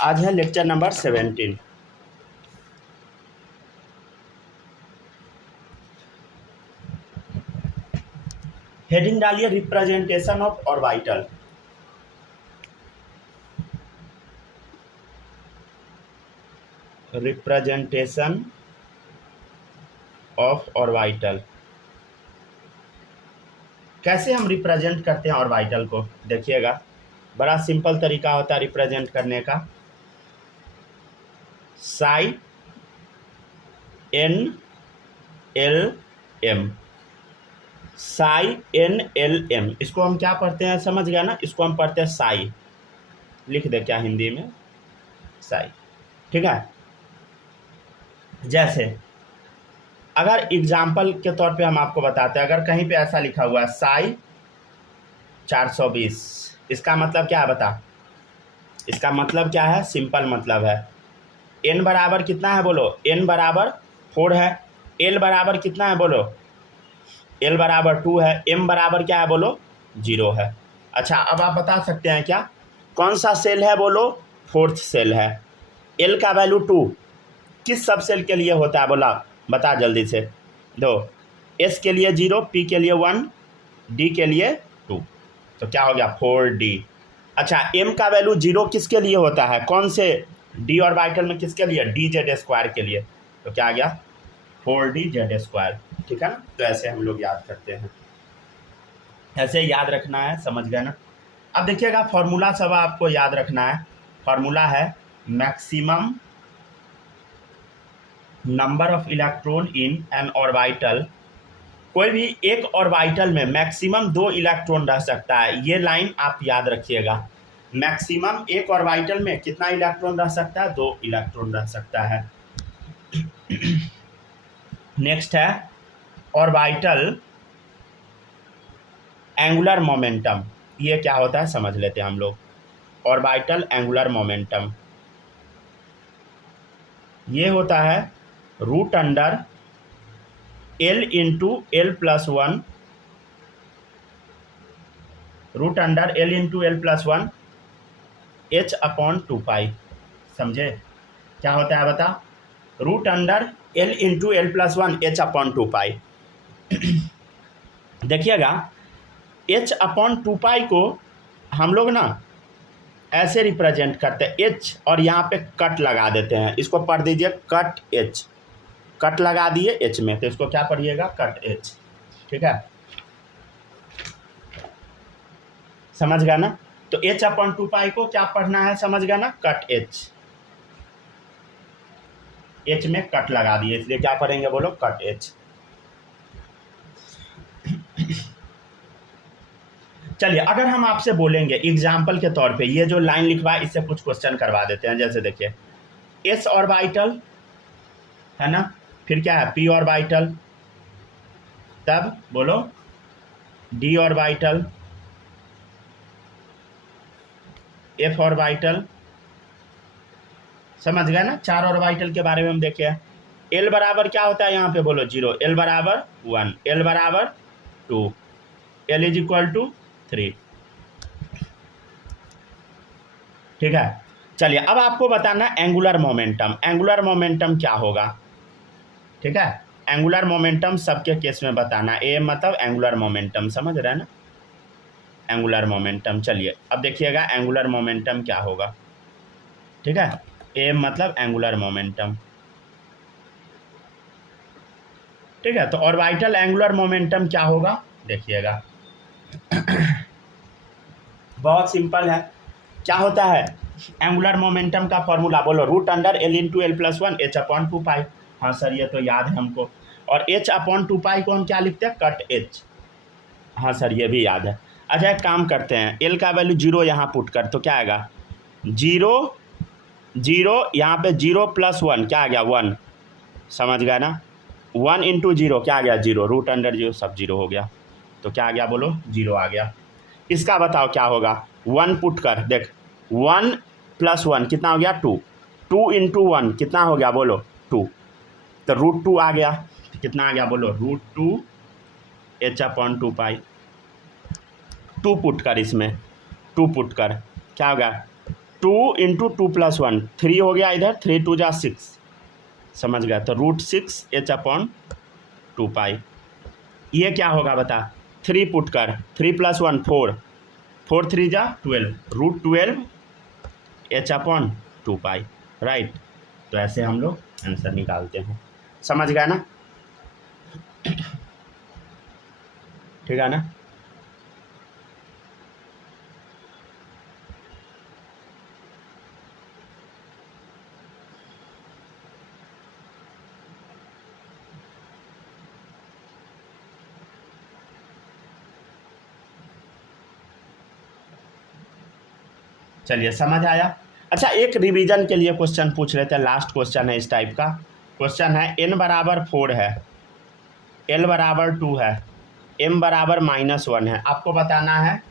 आज है lecture number 17। Heading डालिए representation of orbital. Representation of orbital. कैसे हम रिप्रेजेंट करते हैं ऑर्बिटल को, देखिएगा। बड़ा सिंपल तरीका होता है रिप्रेजेंट करने का। Psi n l m, psi n l m, इसको हम क्या पढ़ते हैं, समझ गया ना। इसको हम पढ़ते हैं साई, लिख दे क्या हिंदी में, साई। ठीक है। जैसे अगर एग्जाम्पल के तौर पे हम आपको बताते हैं, अगर कहीं पे ऐसा लिखा हुआ है साई 420, इसका मतलब क्या है बता। इसका मतलब क्या है, सिंपल मतलब है n बराबर कितना है बोलो, n बराबर 4 है। l बराबर कितना है बोलो, l बराबर 2 है। m बराबर क्या है बोलो, 0 है। अच्छा, अब आप बता सकते हैं क्या कौन सा सेल है बोलो, 4th सेल है। l का वैल्यू 2 किस सब सेल के लिए होता है बोला, बता जल्दी से। दो, s के लिए 0, p के लिए 1, d के लिए 2, तो क्या हो गया 4d। अच्छा, m का वैल्यू 0 किसके लिए होता है, कौन से d ऑर्बिटल में, किसके लिए, dz² के लिए, तो क्या आ गया 4dz²। ठीक है ना। तो ऐसे हम लोग याद करते हैं, ऐसे याद रखना है, समझ गए ना। अब देखिएगा फॉर्मूला सब आपको याद रखना है। फॉर्मूला है maximum number of electron in n orbital. कोई भी एक ऑर्बिटल में मैक्सिमम 2 इलेक्ट्रॉन रह सकता है, ये लाइन आप याद रखिएगा। मैक्सिमम एक ऑर्बिटल में कितना इलेक्ट्रॉन रह सकता है, 2 इलेक्ट्रॉन रह सकता है। नेक्स्ट है ऑर्बिटल एंगुलर मोमेंटम। ये क्या होता है समझ लेते हैं हम लोग। ऑर्बिटल एंगुलर मोमेंटम ये होता है root under L into L+1, root under L into L+1 h/2π। समझे क्या होता है बता, root under L into L+1 h/2π। देखिएगा h/2π को हम लोग ना ऐसे रिप्रेजेंट करते हैं, h और यहाँ पे कट लगा देते हैं। इसको पढ़ दीजिए कट h, कट लगा दिए h में, तो इसको क्या पढ़िएगा, कट h। ठीक है, समझ गया ना। तो h/2π को क्या पढ़ना है, समझ गया ना, कट h। h में कट लगा दिए, इसलिए क्या पढ़ेंगे बोलो, कट h। चलिए, अगर हम आपसे बोलेंगे एग्जाम्पल के तौर पे, ये जो लाइन लिखवा है इससे कुछ क्वेश्चन करवा देते हैं। जैसे देखिए s ऑर्बिटल है ना, फिर क्या है p ऑर्बिटल, तब बोलो d ऑर्बिटल, f ऑर्बिटल। समझ गए ना, 4 ऑर्बिटल के बारे में हम देखे हैं। l बराबर क्या होता है यहाँ पे बोलो 0, l बराबर 1, l बराबर 2, l = 3। ठीक है। चलिए, अब आपको बताना एंगुलर मोमेंटम। एंगुलर मोमेंटम क्या होगा, ठीक है। एंगुलर मोमेंटम सबके केस में बताना, ए मतलब एंगुलर मोमेंटम, समझ रहे हैं ना, एंगुलर मोमेंटम। चलिए अब देखिएगा एंगुलर मोमेंटम क्या होगा। ठीक है, ए मतलब एंगुलर मोमेंटम। ठीक है, तो ऑर्बिटल एंगुलर मोमेंटम क्या होगा देखिएगा। बहुत सिंपल है। क्या होता है एंगुलर मोमेंटम का फॉर्मूला बोलो, root under L into L+1 h/2π। हाँ सर, ये तो याद है हमको। और h/2π को हम क्या लिखते हैं, कट h। हाँ सर, ये भी याद है। अच्छा, एक काम करते हैं, L का वैल्यू 0 यहाँ पुट कर, तो क्या आएगा 0 0, यहाँ पे 0+1 क्या आ गया 1, समझ गया ना। 1 इंटू 0 क्या आ गया 0, रूट अंडर 0 सब 0 हो गया, तो क्या आ गया बोलो 0 आ गया। इसका बताओ क्या होगा, 1 पुट कर, देख 1 + 1 कितना हो गया 2, 2 इंटू 1 कितना हो गया बोलो 2, तो √2 आ गया, कितना आ गया बोलो √2 h/2π। 2 पुट कर, इसमें 2 पुट कर क्या होगा 2 इंटू 2+1 3 हो गया इधर, 3 2 जा 6, समझ गया। तो √6h/2π। ये क्या होगा बता, 3 पुट कर, 3 + 1 4, 4 3 जा 12, √12h/2π, राइट। तो ऐसे हम लोग आंसर निकालते हैं, समझ गया ना, ठीक है ना। चलिए समझ आया। अच्छा, एक रिवीजन के लिए क्वेश्चन पूछ लेते हैं, लास्ट क्वेश्चन है इस टाइप का। क्वेश्चन है n = 4 है, l = 2 है, m = -1 है। आपको बताना है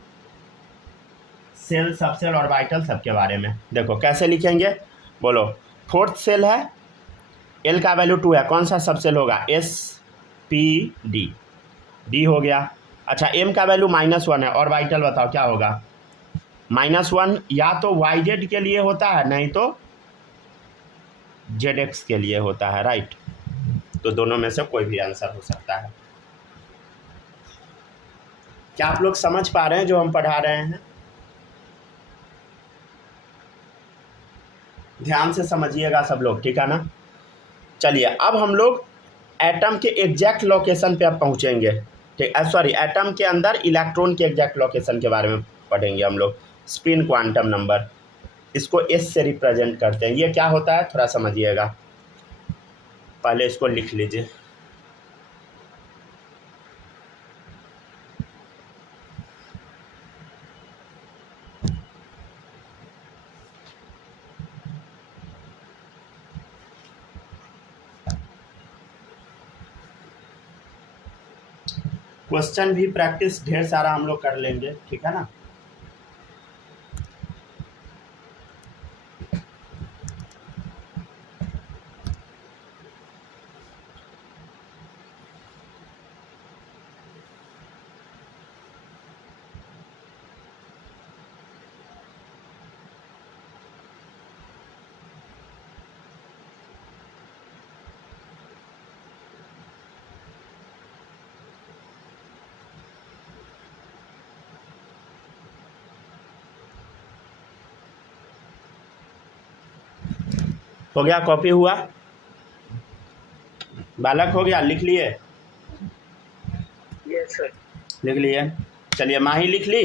सेल, सबसेल, ऑर्बिटल सबके बारे में। देखो कैसे लिखेंगे, बोलो। 4th सेल है, l का वैल्यू 2 है, कौन सा सबसेल होगा, sp d हो गया। अच्छा, m का वैल्यू -1 है, ऑर्बिटल बताओ क्या होगा, -1 या तो yz के लिए होता है, नहीं तो zx के लिए होता है, राइट। तो दोनों में से कोई भी आंसर हो सकता है। क्या आप लोग समझ पा रहे हैं जो हम पढ़ा रहे हैं? ध्यान से समझिएगा सब लोग, ठीक है ना। चलिए अब हम लोग एटम के एग्जैक्ट लोकेशन पे अब पहुंचेंगे, ठीक, सॉरी, एटम के अंदर इलेक्ट्रॉन के एग्जैक्ट लोकेशन के बारे में पढ़ेंगे हम लोग। स्पिन क्वांटम नंबर, इसको एस से रिप्रेजेंट करते हैं। ये क्या होता है थोड़ा समझिएगा, पहले इसको लिख लीजिए। क्वेश्चन भी प्रैक्टिस ढेर सारा हम लोग कर लेंगे, ठीक है ना। हो गया, कॉपी हुआ, बालक हो गया, लिख लिए? Yes sir. लिख लिए। चलिए माही लिख ली?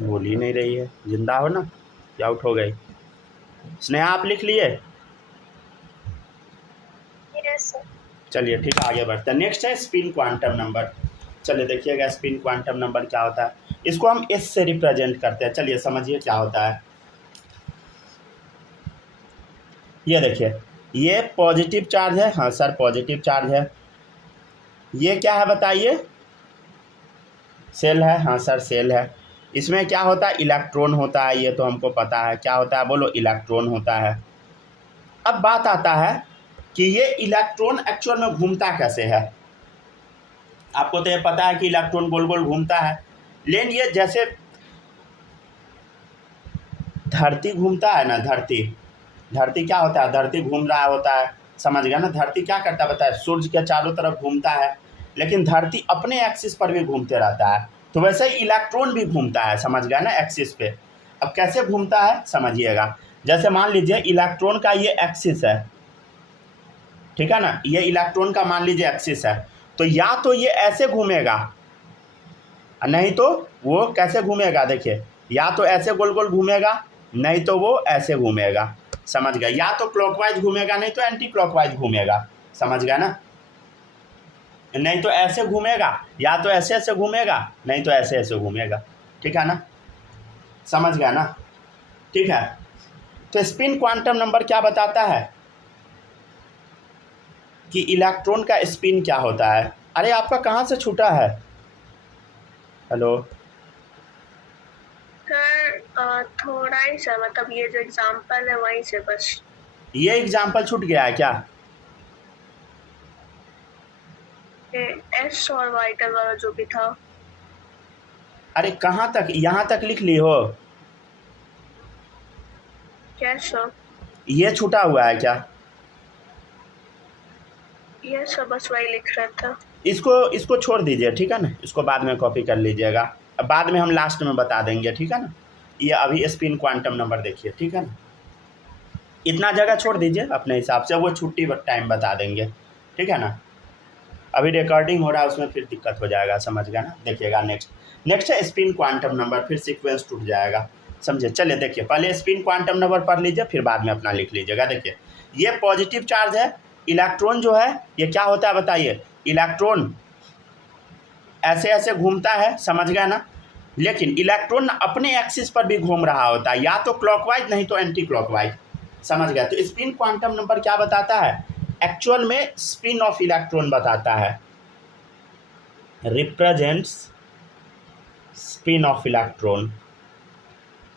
बोल ही नहीं रही है, जिंदा हो ना या आउट हो गई? स्नेहा आप लिख लिए? Yes sir. चलिए ठीक है, आगे बढ़ते हैं। नेक्स्ट है स्पिन क्वांटम नंबर। चलिए देखिएगा स्पिन क्वांटम नंबर क्या होता है, इसको हम एस से रिप्रेजेंट करते हैं। चलिए समझिए क्या होता है। ये देखिए, ये पॉजिटिव चार्ज है, हाँ सर पॉजिटिव चार्ज है। ये क्या है बताइए, सेल है, हाँ सर सेल है। इसमें क्या होता है, इलेक्ट्रॉन होता है, ये तो हमको पता है। क्या होता है बोलो, इलेक्ट्रॉन होता है। अब बात आता है कि ये इलेक्ट्रॉन एक्चुअल में घूमता कैसे है। आपको तो ये पता है कि इलेक्ट्रॉन गोल गोल घूमता है, लेकिन ये जैसे धरती घूमता है ना, धरती क्या होता है, धरती घूम रहा होता है, समझ गया ना। धरती क्या करता है बताए, सूर्य के चारों तरफ घूमता है, लेकिन धरती अपने एक्सिस पर भी घूमते रहता है। तो वैसे ही इलेक्ट्रॉन भी घूमता है, समझ गया ना, एक्सिस पे। अब कैसे घूमता है समझिएगा। जैसे मान लीजिए इलेक्ट्रॉन का ये एक्सिस है, ठीक है ना, ये इलेक्ट्रॉन का मान लीजिए एक्सिस है, तो या तो ये ऐसे घूमेगा, नहीं तो वो कैसे घूमेगा, देखिए, या तो ऐसे गोल गोल घूमेगा, नहीं तो वो ऐसे घूमेगा, समझ गया। या तो क्लॉकवाइज घूमेगा, नहीं तो एंटी क्लॉकवाइज घूमेगा, समझ गया ना। नहीं तो ऐसे घूमेगा, या तो ऐसे ऐसे घूमेगा, नहीं तो ऐसे ऐसे घूमेगा, ठीक है ना, समझ गया ना, ठीक है। तो स्पिन क्वांटम नंबर क्या बताता है कि इलेक्ट्रॉन का स्पिन क्या होता है। अरे आपका कहाँ से छूटा है, हेलो सर थोड़ा ही सर, मतलब ये जो एग्जांपल है वहीं से बस। ये एग्जाम्पल छूट गया है क्या? गैस और वाइटल वाला जो भी था। अरे कहाँ तक, यहाँ तक लिख ली हो? Yes sir. ये छूटा हुआ है क्या? यस सर, बस वही लिख रहा था। इसको इसको छोड़ दीजिए, ठीक है ना, इसको बाद में कॉपी कर लीजिएगा। अब बाद में हम लास्ट में बता देंगे, ठीक है ना। ये अभी स्पिन क्वांटम नंबर देखिए, ठीक है ना। इतना जगह छोड़ दीजिए अपने हिसाब से, वो छुट्टी टाइम बता देंगे, ठीक है ना। अभी रिकॉर्डिंग हो रहा है, उसमें फिर दिक्कत हो जाएगा, समझ गया ना। देखिएगा नेक्स्ट है स्पिन क्वांटम नंबर, फिर सीक्वेंस टूट जाएगा, समझे। चलिए देखिए, पहले स्पिन क्वांटम नंबर पढ़ लीजिए, फिर बाद में अपना लिख लीजिएगा। देखिए ये पॉजिटिव चार्ज है, इलेक्ट्रॉन जो है ये क्या होता है बताइए। इलेक्ट्रॉन ऐसे ऐसे घूमता है, समझ गया ना। लेकिन इलेक्ट्रॉन अपने एक्सिस पर भी घूम रहा होता है, या तो क्लॉकवाइज नहीं तो एंटी क्लॉकवाइज, समझ गया। तो स्पिन क्वांटम नंबर क्या बताता है? एक्चुअल में स्पिन ऑफ इलेक्ट्रॉन बताता है, रिप्रेजेंट्स स्पिन ऑफ इलेक्ट्रॉन,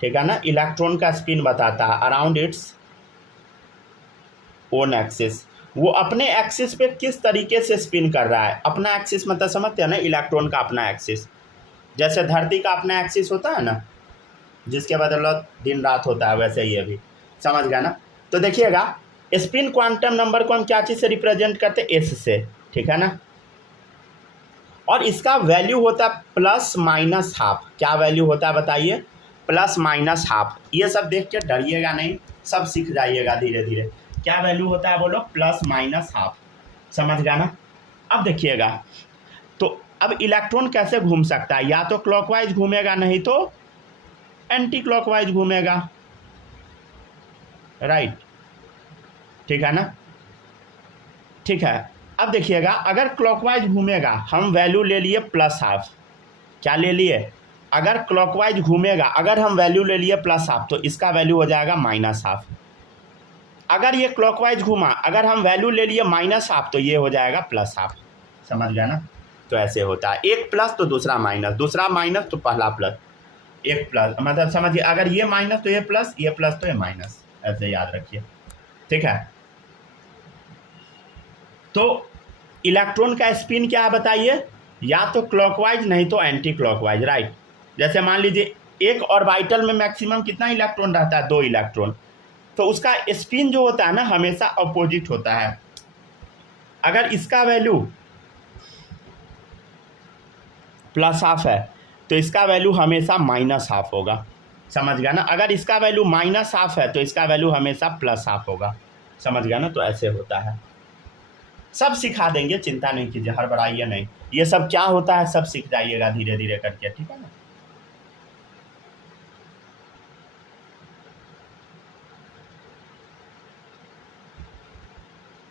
ठीक है ना। इलेक्ट्रॉन का स्पिन बताता है अराउंड इट्स ओन एक्सिस। वो अपने एक्सिस पे किस तरीके से स्पिन कर रहा है। अपना एक्सिस मतलब समझते हैं ना, इलेक्ट्रॉन का अपना एक्सिस, जैसे धरती का अपना एक्सिस होता है ना, जिसके बदौलत दिन रात होता है, वैसे ही अभी, समझ गया ना। तो देखिएगा स्पिन क्वांटम नंबर को हम क्या चीज़ से रिप्रेजेंट करते हैं? एस से, ठीक है ना। और इसका वैल्यू होता है प्लस माइनस हाफ। क्या वैल्यू होता है बताइए? Plus minus half. ये सब देख के डरिएगा नहीं, सब सीख जाइएगा धीरे धीरे। क्या वैल्यू होता है बोलो? प्लस माइनस हाफ, समझ गया ना। अब देखिएगा, तो अब इलेक्ट्रॉन कैसे घूम सकता है? या तो क्लॉकवाइज घूमेगा, नहीं तो एंटी क्लॉकवाइज घूमेगा, राइट, ठीक है ना। ठीक है, अब देखिएगा अगर क्लॉकवाइज घूमेगा, हम वैल्यू ले लिए प्लस हाफ। क्या ले लिए? अगर क्लॉकवाइज घूमेगा, अगर हम वैल्यू ले लिए प्लस हाफ, तो इसका वैल्यू हो जाएगा माइनस हाफ। अगर ये क्लॉकवाइज घूमा, अगर हम वैल्यू ले लिए माइनस हाफ, तो ये हो जाएगा प्लस हाफ, समझ गया ना। तो ऐसे होता है, एक प्लस तो दूसरा माइनस, दूसरा माइनस तो पहला प्लस, एक प्लस, मतलब समझिए अगर ये माइनस तो ये प्लस, ये प्लस तो ये माइनस, ऐसे याद रखिए, ठीक है। तो इलेक्ट्रॉन का स्पिन क्या है बताइए? या तो क्लॉकवाइज नहीं तो एंटी क्लॉकवाइज, राइट। जैसे मान लीजिए एक ऑर्बिटल में मैक्सिमम कितना इलेक्ट्रॉन रहता है? 2 इलेक्ट्रॉन। तो उसका स्पिन जो होता है ना, हमेशा अपोजिट होता है। अगर इसका वैल्यू प्लस हाफ है तो इसका वैल्यू हमेशा माइनस हाफ होगा, समझ गया ना। अगर इसका वैल्यू माइनस हाफ है तो इसका वैल्यू हमेशा प्लस हाफ होगा, समझ गया ना। तो ऐसे होता है, सब सिखा देंगे, चिंता नहीं कीजिए, हड़बड़ाइए नहीं। ये सब क्या होता है सब सीख जाइएगा धीरे धीरे करके, ठीक है ना।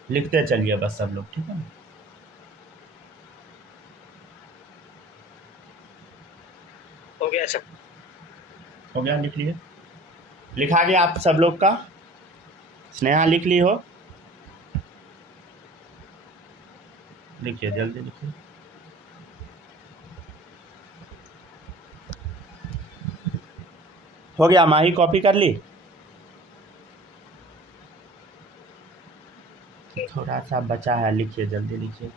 लिखते चलिए बस सब लोग, ठीक है ना। हो गया सर। हो गया, लिख लिए? लिखा गया आप सब लोग का? स्नेहा लिख ली हो? लिखिए, जल्दी लिखिए। हो गया? माही कॉपी कर ली? थोड़ा सा बचा है, लिखिए, जल्दी लिखिए।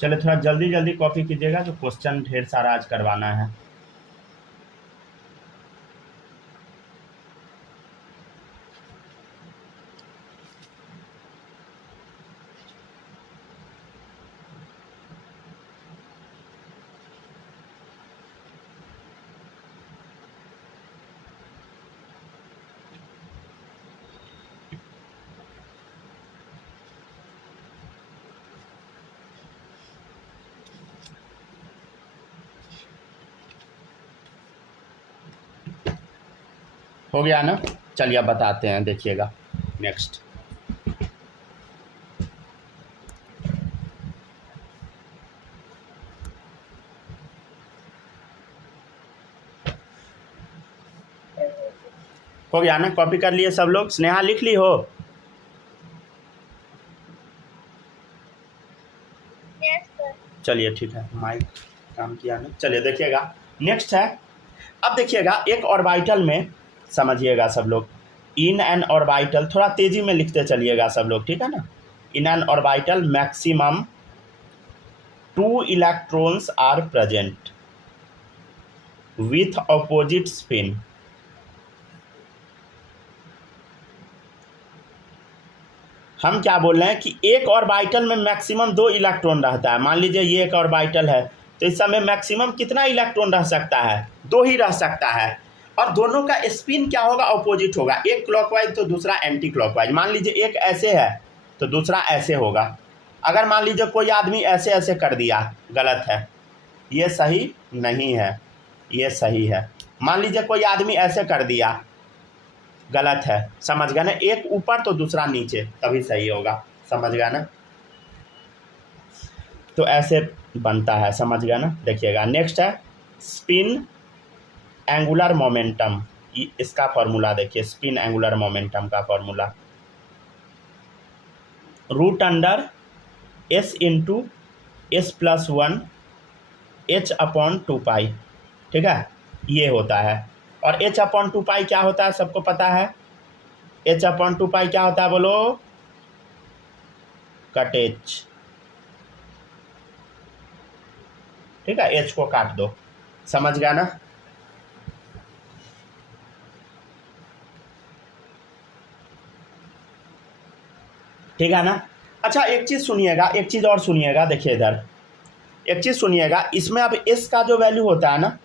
चलो थोड़ा जल्दी जल्दी कॉपी कीजिएगा, जो क्वेश्चन ढेर सारा आज करवाना है। हो गया ना? चलिए अब बताते हैं, देखिएगा नेक्स्ट। हो गया ना? कॉपी कर लिए सब लोग? स्नेहा लिख ली हो? Yes sir. चलिए ठीक है, माइक काम किया ना। चलिए देखिएगा, नेक्स्ट है अब देखिएगा एक ऑर्बिटल में, समझिएगा सब लोग, इन एन ऑर्बिटल, थोड़ा तेजी में लिखते चलिएगा सब लोग, ठीक है ना। In n orbital maximum 2 electrons are present with opposite spin. हम क्या बोल रहे हैं कि एक ऑर्बिटल में मैक्सिमम 2 इलेक्ट्रॉन रहता है। मान लीजिए ये एक ऑर्बिटल है, तो इस समय मैक्सिमम कितना इलेक्ट्रॉन रह सकता है? 2 ही रह सकता है। और दोनों का स्पिन क्या होगा? अपोजिट होगा, एक क्लॉकवाइज तो दूसरा एंटी क्लॉकवाइज। मान लीजिए एक ऐसे है तो दूसरा ऐसे होगा। अगर मान लीजिए कोई आदमी ऐसे ऐसे कर दिया, गलत है, ये सही नहीं है, ये सही है। मान लीजिए कोई आदमी ऐसे कर दिया, गलत है, समझ गया ना। एक ऊपर तो दूसरा नीचे, तभी सही होगा, समझ गया ना। तो ऐसे बनता है, समझ गया ना। देखिएगा नेक्स्ट है स्पिन एंगुलर मोमेंटम। इसका फॉर्मूला देखिए, स्पिन एंगुलर मोमेंटम का formula √S into S+1 H/2π, ठीक है, ये होता है। और H/2π क्या होता है सबको पता है? H/2π क्या होता है बोलो? कटेज, ठीक है, H को काट दो, समझ गया ना। ठीक है ना। अच्छा एक चीज़ सुनिएगा, एक चीज़ और सुनिएगा, देखिए इधर एक चीज़ सुनिएगा। इसमें अब S का जो वैल्यू होता है ना,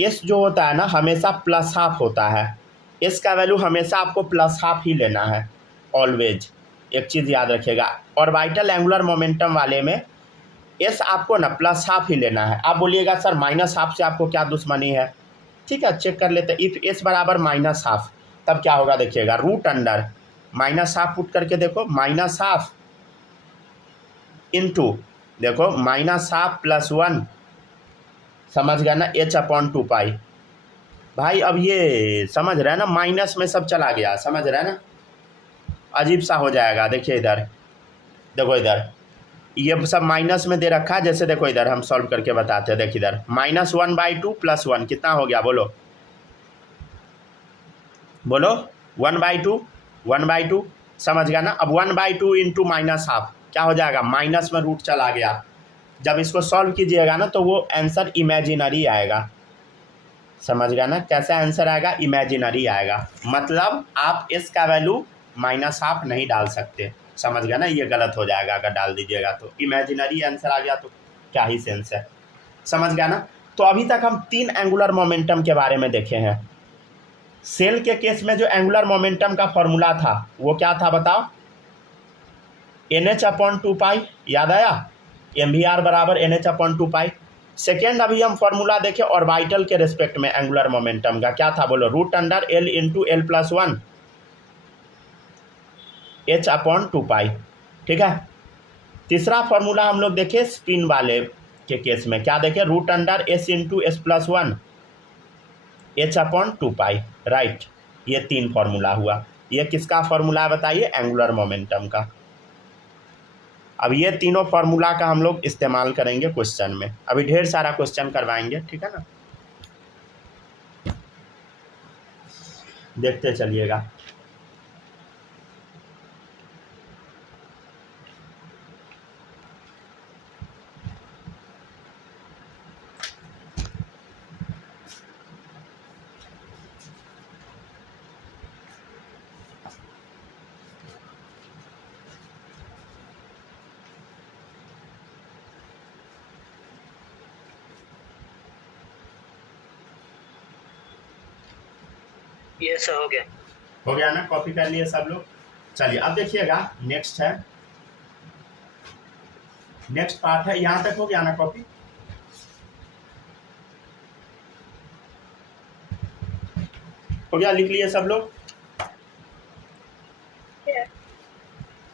S जो होता है ना हमेशा +½ होता है। S का वैल्यू हमेशा आपको +½ ही लेना है, ऑलवेज। एक चीज़ याद रखिएगा, ऑर्बिटल एंगुलर मोमेंटम वाले में S आपको ना +½ ही लेना है। आप बोलिएगा सर -½ से आपको क्या दुश्मनी है? ठीक है, चेक कर लेते हैं। इफ़ S बराबर -½ तब क्या होगा देखिएगा, √(-½ पुट करके देखो, -½ इंटू देखो -½ +1, समझ गया ना, H/2π। भाई अब ये समझ रहे हैं ना, माइनस में सब चला गया, समझ रहे हैं ना, अजीब सा हो जाएगा। देखिए इधर देखो, इधर ये सब माइनस में दे रखा है। जैसे देखो इधर हम सॉल्व करके बताते हैं, देखिए इधर -1/2 + 1 कितना हो गया बोलो, बोलो 1/2, 1/2, समझ गया ना। अब 1/2 इंटू -½ क्या हो जाएगा, माइनस में रूट चला गया। जब इसको सॉल्व कीजिएगा ना तो वो आंसर इमेजिनरी आएगा, समझ गया ना। कैसा आंसर आएगा? इमेजिनरी आएगा। मतलब आप S का वैल्यू -½ नहीं डाल सकते, समझ गया ना। ये गलत हो जाएगा अगर डाल दीजिएगा तो, इमेजिनरी आंसर आ गया तो क्या ही सेंस है, समझ गया ना। तो अभी तक हम 3 एंगुलर मोमेंटम के बारे में देखे हैं। सेल के केस में जो एंगुलर मोमेंटम का फॉर्मूला था वो क्या था बताओ? NH/2π, याद आया? MVR बराबर NH/2π। सेकेंड अभी हम फॉर्मूला देखें ऑर्बिटल के रिस्पेक्ट में एंगुलर मोमेंटम का, क्या था बोलो? √L इंटू L+1 H/2π, ठीक है। तीसरा फॉर्मूला हम लोग देखें स्पिन वाले के केस में, क्या देखें? √S into S+1 H/2π, right. ये 3 फॉर्मूला हुआ। ये किसका फॉर्मूला है बताइए? एंगुलर मोमेंटम का। अब ये तीनों फार्मूला का हम लोग इस्तेमाल करेंगे क्वेश्चन में। अभी ढेर सारा क्वेश्चन करवाएंगे, ठीक है ना, देखते चलिएगा। ये सब हो गया ना, कॉपी कर लिए सब लोग। चलिए अब देखिएगा नेक्स्ट है, नेक्स्ट पार्ट है। यहाँ तक हो गया ना कॉपी? हो गया, लिख लिए सब लोग?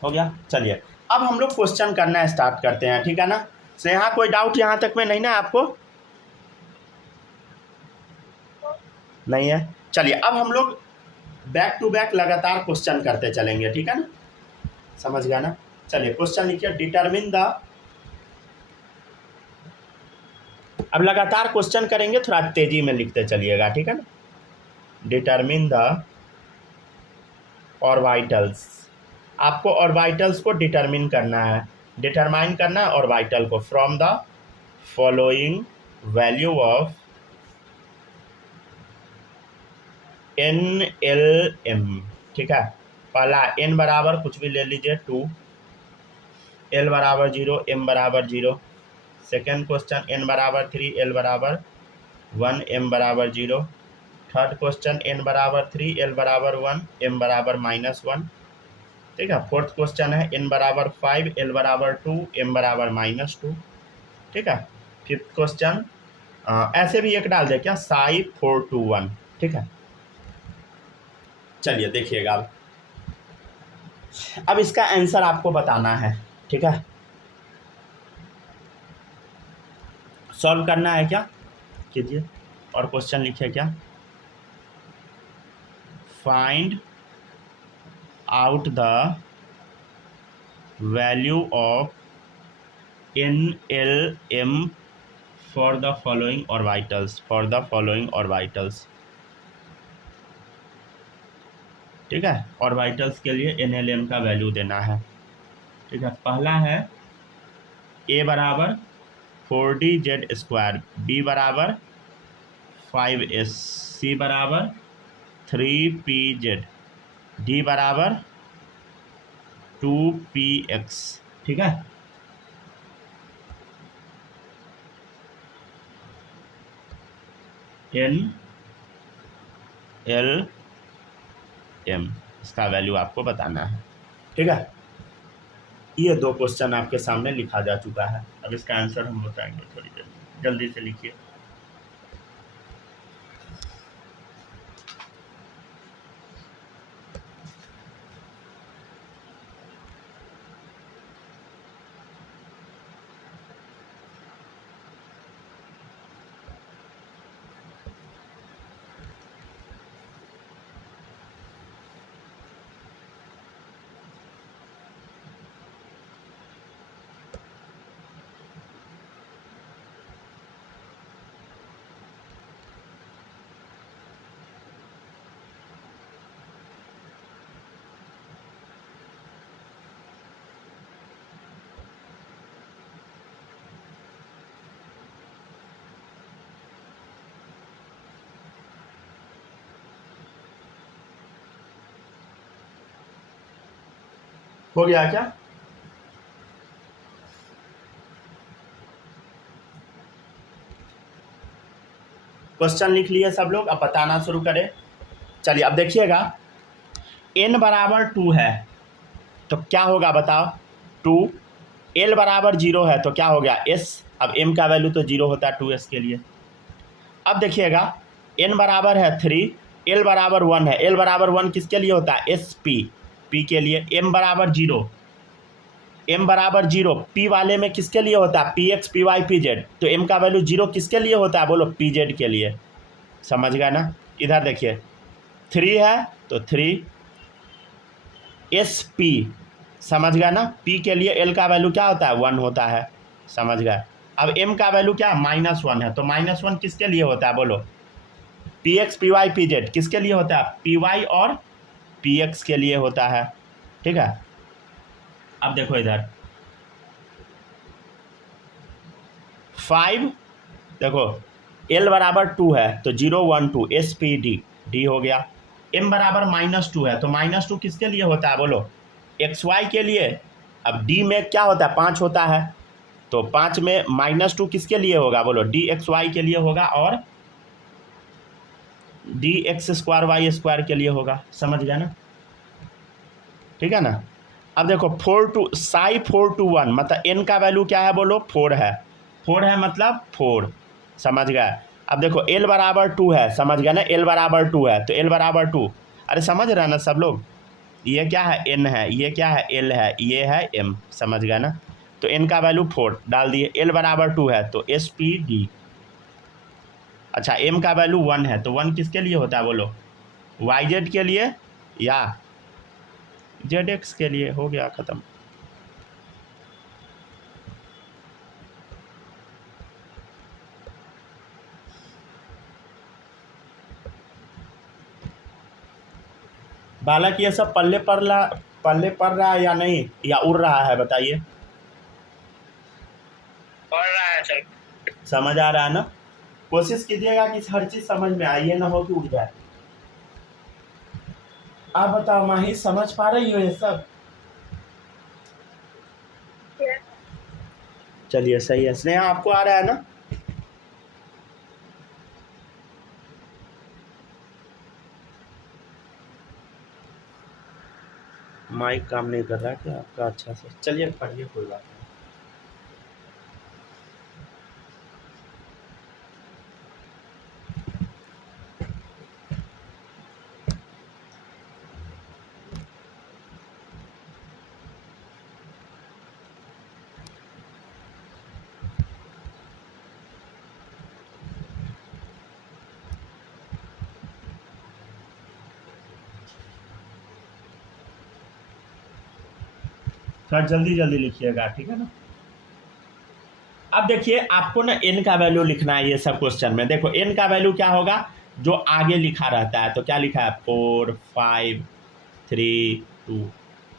हो गया। चलिए अब हम लोग क्वेश्चन करना स्टार्ट करते हैं, ठीक है ना। तो यहाँ कोई डाउट यहाँ तक में नहीं ना आपको? नहीं है। चलिए अब हम लोग बैक टू बैक लगातार क्वेश्चन करते चलेंगे, ठीक है ना, समझ गया ना। चलिए क्वेश्चन लिखिए, डिटरमिन द अब लगातार क्वेश्चन करेंगे, थोड़ा तेजी में लिखते चलिएगा, ठीक है ना। डिटरमिन द ऑर्बिटल्स, आपको ऑर्बिटल्स को डिटरमिन करना है, डिटरमाइन करना है ऑर्बिटल को from the following value of NLM, ठीक है। पहला n बराबर कुछ भी ले लीजिए 2, L बराबर 0, M बराबर 0। सेकेंड क्वेश्चन n बराबर 3, L बराबर 1, M बराबर 0। थर्ड क्वेश्चन n बराबर 3, L बराबर 1, M बराबर -1, ठीक है। फोर्थ क्वेश्चन है n बराबर 5, L बराबर 2, M बराबर -2, ठीक है। फिफ्थ क्वेश्चन ऐसे भी एक डाल दे क्या, साई 4 2 1, ठीक है। चलिए देखिएगा, अब इसका आंसर आपको बताना है, ठीक है। सॉल्व करना है क्या, कीजिए और क्वेश्चन लिखिए क्या, find out the value of NLM for the following orbitals, for the following orbitals, ठीक है। ऑर्बिटल्स के लिए NLM का वैल्यू देना है, ठीक है। पहला है A बराबर 4DZ², B बराबर 5S, C बराबर 3PZ, D बराबर 2PX, ठीक है। NLM इसका वैल्यू आपको बताना है, ठीक है। ये दो क्वेश्चन आपके सामने लिखा जा चुका है, अब इसका आंसर हम बताएंगे थोड़ी देर में, जल्दी से लिखिए। हो गया क्या, क्वेश्चन लिख लिए सब लोग, अब बताना शुरू करें। चलिए अब देखिएगा, n बराबर 2 है तो क्या होगा बताओ, 2, L बराबर 0 है तो क्या हो गया S, अब m का वैल्यू तो 0 होता है 2s के लिए। अब देखिएगा n बराबर है 3, L बराबर 1 है, L बराबर 1 किसके लिए होता है, SP, P के लिए। m बराबर 0, m बराबर 0 P वाले में किसके लिए होता है, PX PY PZ, तो m का वैल्यू 0 किसके लिए होता है बोलो, PZ के लिए, समझ गया ना। इधर देखिए 3 है तो 3 SP, समझ गया ना, P के लिए L का वैल्यू क्या होता है, 1 होता है, समझ गए। अब m का वैल्यू क्या, -1 है, तो -1 किसके लिए होता है बोलो, PX PY PZ किसके लिए होता है, PY और PX के लिए होता है, ठीक है। अब देखो इधर 5, देखो L बराबर 2 है तो 0 1 2 SPD, D हो गया। m बराबर -2 है तो -2 किसके लिए होता है बोलो, XY के लिए। अब D में क्या होता है, 5 होता है, तो 5 में -2 किसके लिए होगा बोलो, DXY के लिए होगा, और DX² Y² के लिए होगा, समझ गया ना, ठीक है ना। अब देखो 4 2 साई 4 2 1, मतलब n का वैल्यू क्या है बोलो, 4 है, 4 है मतलब 4, समझ गए। अब देखो L बराबर 2 है, समझ गया ना, L बराबर 2 है तो L बराबर 2, अरे समझ रहे ना सब लोग, ये क्या है n है, ये क्या है L है, ये है m, समझ गया ना। तो n का वैल्यू 4 डाल दिए, L बराबर 2 है तो SPD। अच्छा m का वैल्यू 1 है तो 1 किसके लिए होता है बोलो, YZ के लिए या ZX के लिए, हो गया ख़त्म। बालक ये सब पल्ले पढ़ रहा है या नहीं, या उड़ रहा है, बताइए। पढ़ रहा है सर। समझ आ रहा है ना? कोशिश कीजिएगा कि हर चीज समझ में आए, ये ना हो कि उड़ जाए। आप बताओ माही, समझ पा रही हो ये सब? चलिए सही है। स्नेहा आपको आ रहा है ना? माइक काम नहीं कर रहा क्या आपका? अच्छा से चलिए पढ़िए, कोई बात नहीं। थोड़ा जल्दी जल्दी लिखिएगा, ठीक है ना? अब देखिए, आपको ना n का वैल्यू लिखना है ये सब क्वेश्चन में। देखो n का वैल्यू क्या होगा, जो आगे लिखा रहता है। तो क्या लिखा है? 4 5 3 2,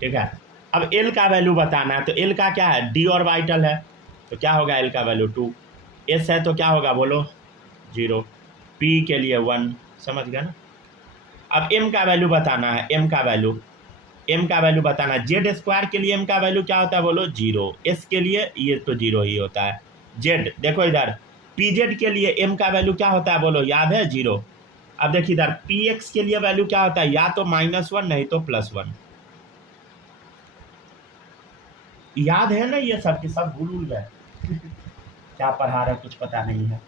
ठीक है। अब l का वैल्यू बताना है, तो l का क्या है? d ऑर्बिटल है, तो क्या होगा l का वैल्यू 2। s है तो क्या होगा, बोलो? 0। p के लिए 1, समझ गया ना? अब m का वैल्यू बताना है, m का वैल्यू बताना है। जेड स्क्वायर के लिए m का वैल्यू क्या होता है, बोलो? 0। s के लिए ये तो 0 ही होता है। z देखो इधर, pz के लिए m का वैल्यू क्या होता है, बोलो? याद है? 0। अब देखिए इधर px के लिए वैल्यू क्या होता है, या तो -1 नहीं तो +1। याद है ना? ये सब की सब भूल गए क्या पढ़ा रहे, कुछ पता नहीं है।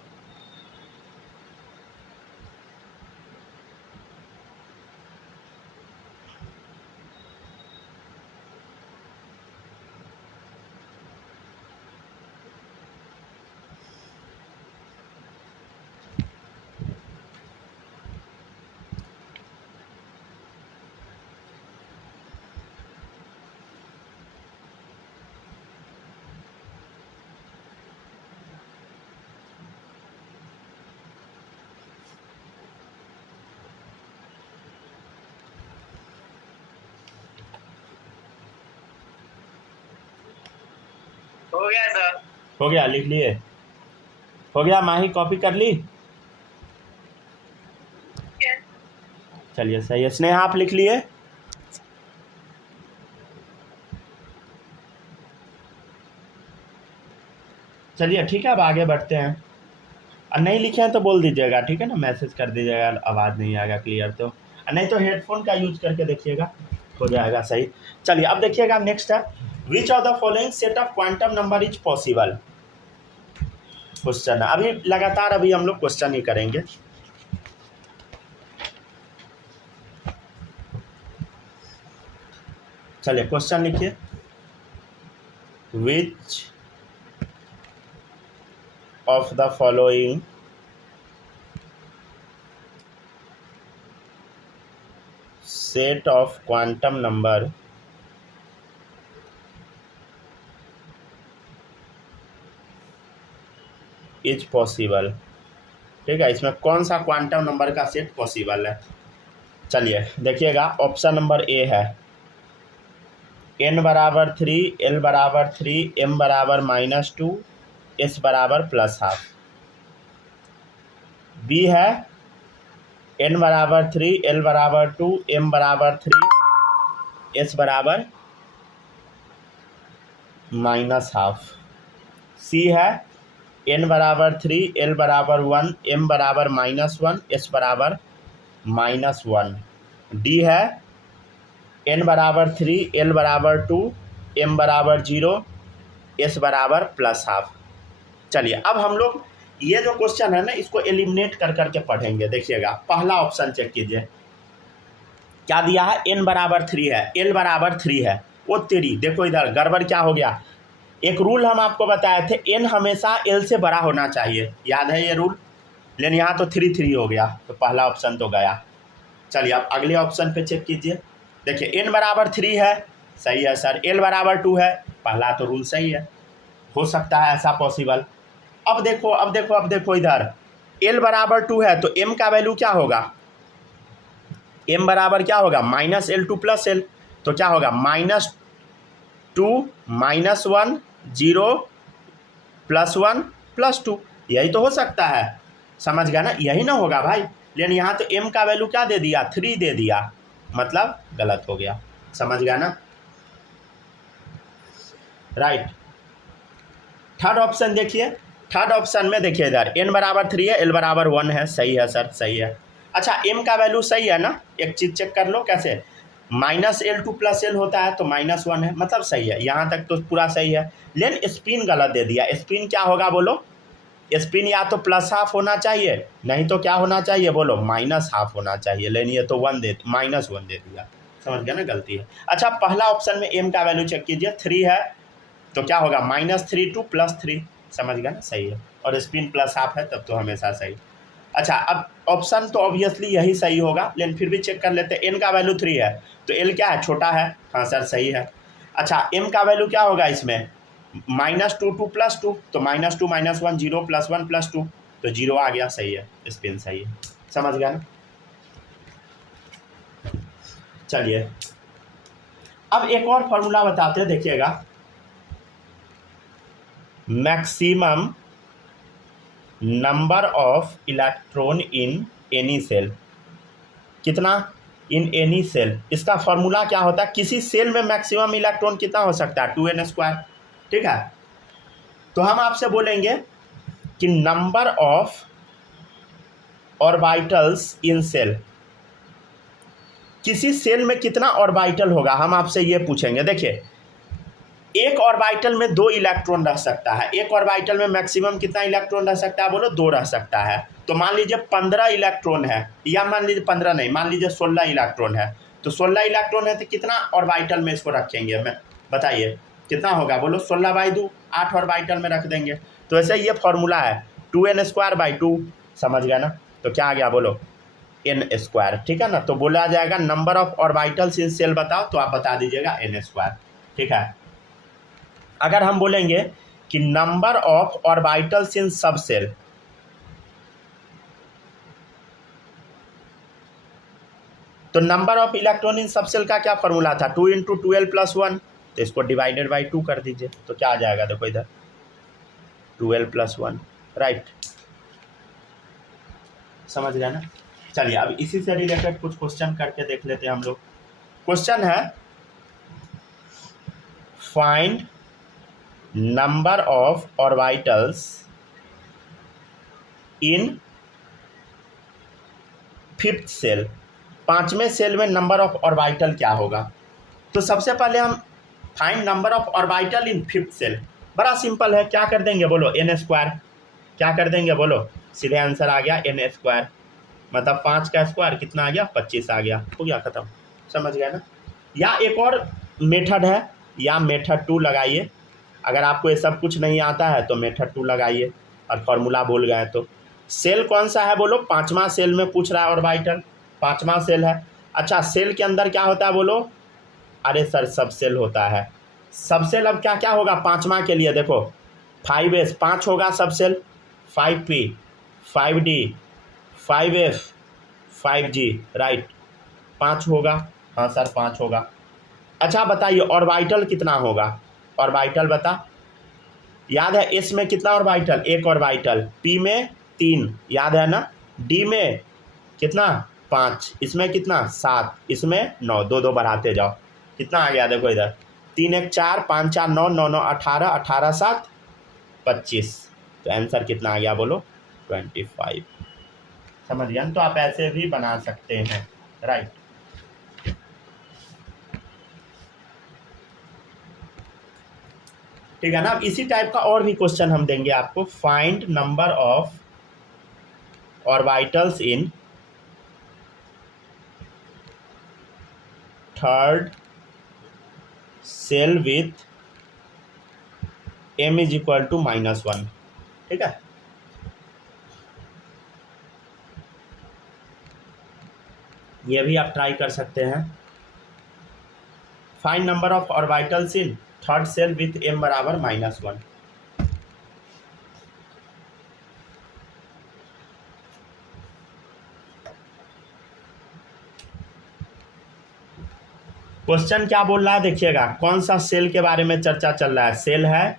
हो गया सर। हो गया, लिख लिए? हो गया माही, कॉपी कर ली? चलिए सही है। स्नेहा आप लिख लिए? चलिए ठीक है, अब आगे बढ़ते हैं। और नहीं लिखे हैं तो बोल दीजिएगा, ठीक है ना? मैसेज कर दीजिएगा, आवाज़ नहीं आएगा क्लियर तो। नहीं तो हेडफोन का यूज करके देखिएगा, हो जाएगा सही। चलिए अब देखिएगा, नेक्स्ट है, which of the following set of quantum number is possible. Question है, अभी लगातार अभी हम लोग क्वेश्चन ही करेंगे। चलिए क्वेश्चन लिखिए, विच of the following set of quantum number is possible। ठीक है, इसमें कौन सा क्वांटम नंबर का सेट पॉसिबल है? चलिए देखिएगा, ऑप्शन नंबर ए है n बराबर 3, l बराबर 3, m बराबर -2, s बराबर +½ बी है n बराबर 3, l बराबर 2, m बराबर 3, s बराबर -½ सी है n बराबर 3, l बराबर 1, m बराबर -1, s बराबर -1। डी है n बराबर 3, l बराबर 2, m बराबर 0, s बराबर +½ चलिए अब हम लोग ये जो क्वेश्चन है ना, इसको एलिमिनेट कर करके पढ़ेंगे। देखिएगा, पहला ऑप्शन चेक कीजिए, क्या दिया है? n बराबर 3 है, l बराबर 3 है। वो तेरी, देखो इधर गड़बड़ क्या हो गया। एक रूल हम आपको बताए थे, n हमेशा l से बड़ा होना चाहिए, याद है ये रूल? लेकिन यहाँ तो 3 3 हो गया, तो पहला ऑप्शन तो गया। चलिए अब अगले ऑप्शन पे चेक कीजिए। देखिए n बराबर 3 है, सही है सर। l बराबर 2 है, पहला तो रूल सही है, हो सकता है ऐसा पॉसिबल। अब देखो इधर l बराबर 2 है, तो m का वैल्यू क्या होगा? m बराबर क्या होगा -L2 + L, तो क्या होगा -2 -1 0 +1 +2, यही तो हो सकता है। समझ गया ना, यही ना होगा भाई। लेकिन यहाँ तो m का वैल्यू क्या दे दिया 3 दे दिया, मतलब गलत हो गया। समझ गया ना, राइट। थर्ड ऑप्शन देखिए, थर्ड ऑप्शन में देखिए इधर n बराबर 3 है, l बराबर 1 है। सही है सर, सही है। अच्छा m का वैल्यू सही है ना, एक चीज़ चेक कर लो कैसे, -L2 + L होता है तो -1 है, मतलब सही है। यहाँ तक तो पूरा सही है। लेकिन स्पिन गलत दे दिया। स्पिन क्या होगा बोलो, स्पिन या तो +½ होना चाहिए, नहीं तो क्या होना चाहिए बोलो -½ होना चाहिए। लेकिन ये तो -1 दे दिया। समझ गया ना, गलती है। अच्छा पहला ऑप्शन में m का वैल्यू चेक कीजिए 3 है, तो क्या होगा -3 2 +3। समझ गया ना, सही है। और स्पिन +½ है तब तो हमेशा सही। अच्छा अब ऑप्शन तो ऑब्वियसली यही सही होगा, लेकिन फिर भी चेक कर लेते हैं। n का वैल्यू 3 है तो l क्या है, छोटा है। हाँ सर सही है। अच्छा m का वैल्यू क्या होगा इसमें, -2 2 +2, तो -2 -1 0 +1 +2, तो 0 आ गया। सही है, स्पिन सही है। समझ गया ना। चलिए अब एक और फॉर्मूला बताते हैं, देखिएगा। Maximum number of electron in any shell, कितना इन एनी सेल, इसका फॉर्मूला क्या होता है, किसी सेल में मैक्सिमम इलेक्ट्रॉन कितना हो सकता है 2n²। ठीक है, तो हम आपसे बोलेंगे कि number of orbitals in shell, किसी सेल में कितना ऑर्बिटल होगा, हम आपसे ये पूछेंगे। देखिए एक ऑर्बिटल में 2 इलेक्ट्रॉन रह सकता है, एक ऑर्बिटल में मैक्सिमम कितना इलेक्ट्रॉन रह सकता है बोलो, 2 रह सकता है। तो मान लीजिए 15 इलेक्ट्रॉन है, या मान लीजिए 15 नहीं, मान लीजिए 16 इलेक्ट्रॉन है। तो 16 इलेक्ट्रॉन है तो कितना ऑर्बिटल में इसको रखेंगे, मैं बताइए कितना होगा बोलो, 16/2 8 ऑर्बिटल में रख देंगे। तो ऐसे ये फॉर्मूला है 2n²/2। समझ गया ना, तो क्या आ गया बोलो n²। ठीक है ना, तो बोला जाएगा number of orbitals in shell बताओ, तो आप बता दीजिएगा n²। ठीक है, अगर हम बोलेंगे कि नंबर ऑफ ऑर्बिटल्स इन सब सेल, तो नंबर ऑफ इलेक्ट्रॉन इन सब सेल का क्या फॉर्मूला था 2 × 12 + 1, तो इसको डिवाइडेड बाई 2 कर दीजिए, तो क्या आ जाएगा देखो इधर 12 + 1, राइट। समझ गया ना। चलिए अब इसी से रिलेटेड कुछ क्वेश्चन करके देख लेते हैं हम लोग। क्वेश्चन है find number of orbitals in 5th shell, 5वें सेल में नंबर ऑफ ऑर्बिटल क्या होगा। तो सबसे पहले हम find number of orbital in 5th shell, बड़ा सिंपल है, क्या कर देंगे बोलो n²। क्या कर देंगे बोलो, सीधे आंसर आ गया n², मतलब 5 का स्क्वायर कितना आ गया 25 आ गया, हो गया खत्म। समझ गया ना। या एक और मेथड है, या मेथड 2 लगाइए। अगर आपको ये सब कुछ नहीं आता है तो मेथड 2 लगाइए और फॉर्मूला भूल गए तो। सेल कौन सा है बोलो, 5वां सेल में पूछ रहा है ऑर्बिटल, 5वां सेल है। अच्छा सेल के अंदर क्या होता है बोलो, अरे सर सब सेल होता है। सब सेल अब क्या क्या होगा 5वां के लिए, देखो 5s 5 होगा सब cell, 5p 5d 5f 5g, right 5 होगा। हाँ सर 5 होगा। अच्छा बताइए ऑर्बिटल कितना होगा, ऑर्बिटल बता, याद है एस में कितना ऑर्बिटल, 1 ऑर्बिटल, पी में 3 याद है ना, डी में कितना 5, इसमें कितना 7, इसमें 9, 2 2 बढ़ाते जाओ, कितना आ गया देखो इधर 3 1 4 5 4 9 9 9 18 18 7 25, तो आंसर कितना आ गया बोलो 25। समझ गया, तो आप ऐसे भी बना सकते हैं, राइट। ठीक है ना। अब इसी टाइप का और भी क्वेश्चन हम देंगे आपको। Find number of orbitals in third shell with m = -1। ठीक है, ये भी आप ट्राई कर सकते हैं। Find number of orbitals in third shell with m = -1। Question क्या बोल रहा है देखिएगा, कौन सा सेल के बारे में चर्चा चल रहा है? सेल है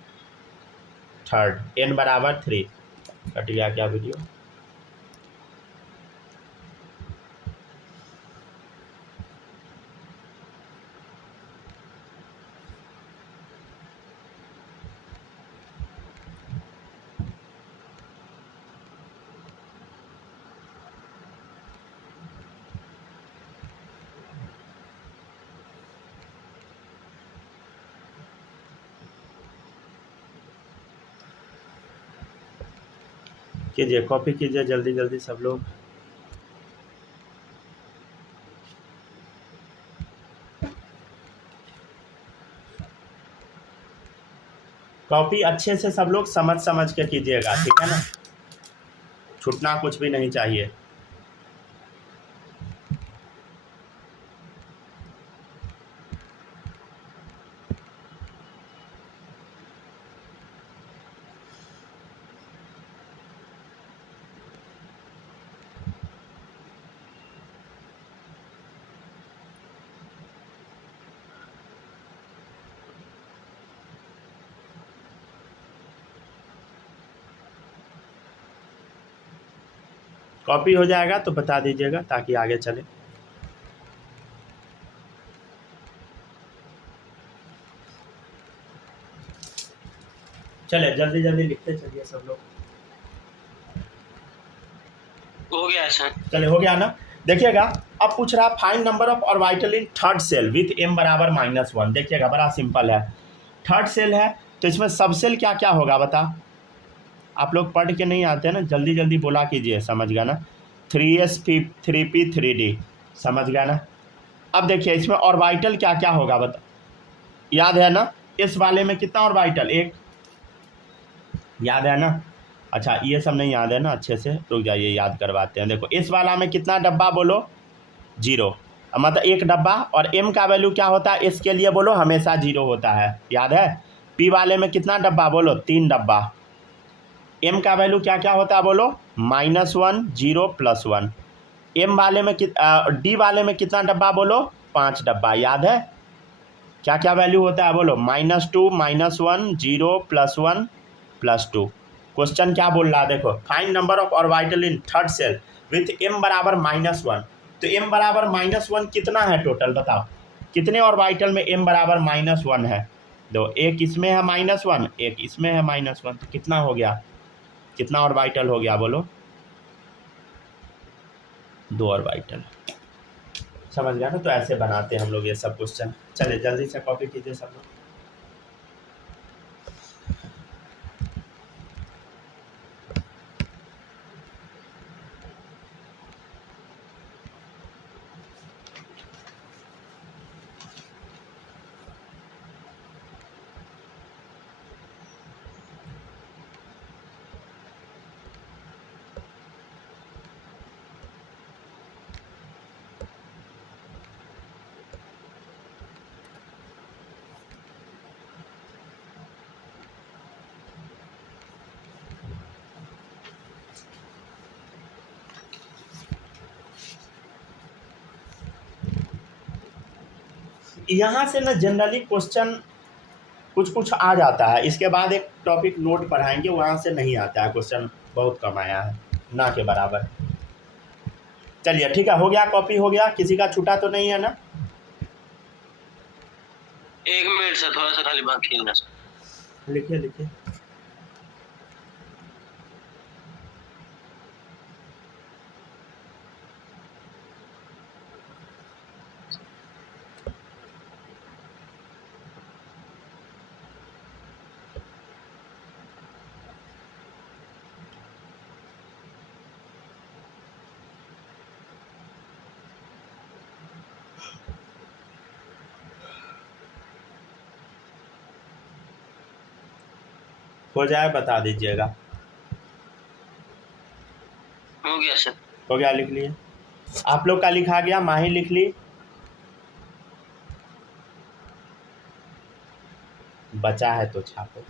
थर्ड, n बराबर 3। कट गया क्या वीडियो? कीजिए, कॉपी कीजिए जल्दी जल्दी सब लोग। कॉपी अच्छे से सब लोग समझ समझ के कीजिएगा, ठीक है ना, छूटना कुछ भी नहीं चाहिए। कॉपी हो जाएगा तो बता दीजिएगा ताकि आगे चले। चले जल्दी जल्दी लिखते चलिए सब लोग। हो गया सर। चले हो गया ना। देखिएगा अब पूछ रहा find number of orbital in third shell with m बराबर -1। देखिएगा बड़ा सिंपल है, थर्ड सेल है तो इसमें सब सेल क्या क्या होगा बता। आप लोग पढ़ के नहीं आते हैं ना, जल्दी जल्दी बोला कीजिए, समझ गया ना। 3s 3p 3d, समझ गया ना। अब देखिए इसमें ऑर्बिटल क्या क्या होगा बता, याद है ना। इस वाले में कितना ऑर्बिटल? एक, याद है ना। अच्छा ये सब नहीं याद है ना, अच्छे से रुक जाइए, याद करवाते हैं। देखो इस वाला में कितना डब्बा बोलो? 0, मतलब एक डब्बा। और m का वैल्यू क्या होता है इसके लिए बोलो? हमेशा 0 होता है, याद है। p वाले में कितना डब्बा बोलो? 3 डब्बा। m का वैल्यू क्या क्या होता है बोलो? -1 0 +1। m वाले में d वाले में कितना डब्बा बोलो? 5 डब्बा, याद है। क्या क्या वैल्यू होता है बोलो? -2 -1 0 +1 +2। क्वेश्चन क्या बोल रहा है देखो, find number of orbital in third shell with m बराबर -1। तो m बराबर -1 कितना है टोटल बताओ, कितने ऑर्बिटल में m बराबर -1 है? दो, एक इसमें है -1, एक इसमें है -1, तो कितना हो गया, कितना ऑर्बिटल हो गया बोलो? 2 ऑर्बिटल, समझ गया ना। तो ऐसे बनाते हैं हम लोग ये सब क्वेश्चन। चलिए जल्दी से कॉपी कीजिए सब लोग। यहाँ से ना जनरली क्वेश्चन कुछ कुछ आ जाता है, इसके बाद एक टॉपिक नोट पढ़ाएंगे, वहाँ से नहीं आता है क्वेश्चन, बहुत कम आया है, ना के बराबर। चलिए ठीक है, हो गया, कॉपी हो गया, किसी का छूटा तो नहीं है ना? 1 मिनट से थोड़ा सा खाली बाकी है ना सर। लिखिए लिखिए। हो जाए बता दीजिएगा। हो गया सर। हो गया, लिख लिए। आप लोग का लिखा गया, माही लिख ली, बचा है तो छापो।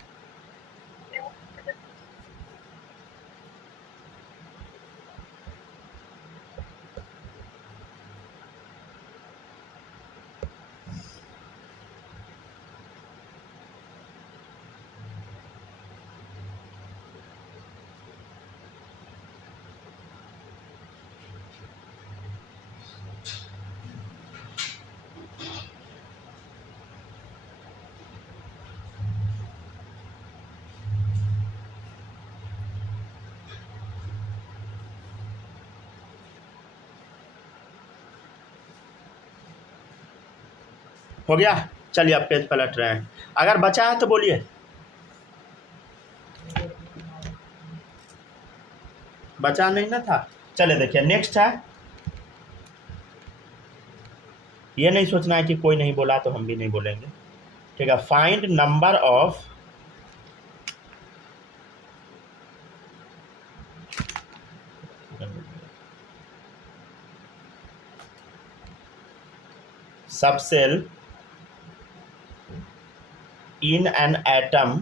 हो गया। चलिए अब पेज पलट रहे हैं, अगर बचा है तो बोलिए। बचा नहीं ना था। चलिए देखिए नेक्स्ट है, ये नहीं सोचना है कि कोई नहीं बोला तो हम भी नहीं बोलेंगे, ठीक है। Find number of subshell in an atom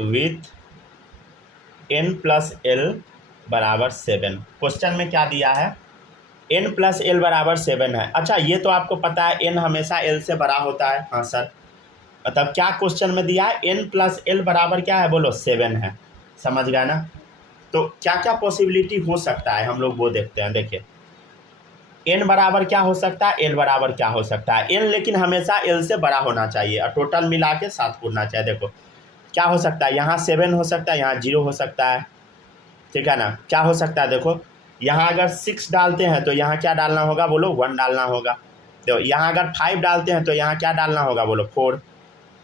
with n+l बराबर 7। क्वेश्चन में क्या दिया है, n+l बराबर 7 है। अच्छा ये तो आपको पता है n हमेशा l से बड़ा होता है। हाँ सर, मतलब क्या क्वेश्चन में दिया है, n+l बराबर क्या है बोलो 7 है, समझ गए ना। तो क्या क्या पॉसिबिलिटी हो सकता है हम लोग वो देखते हैं। देखिए n बराबर क्या हो सकता है, l बराबर क्या हो सकता है। n लेकिन हमेशा l से बड़ा होना चाहिए और टोटल मिला के 7 पूरना चाहिए। देखो क्या हो सकता है, यहाँ 7 हो सकता है, यहाँ 0 हो सकता है, ठीक है ना। क्या हो सकता है, देखो यहाँ अगर 6 डालते हैं तो यहाँ क्या डालना होगा बोलो 1 डालना होगा। देखो यहाँ अगर 5 डालते हैं तो यहाँ क्या डालना होगा बोलो 4।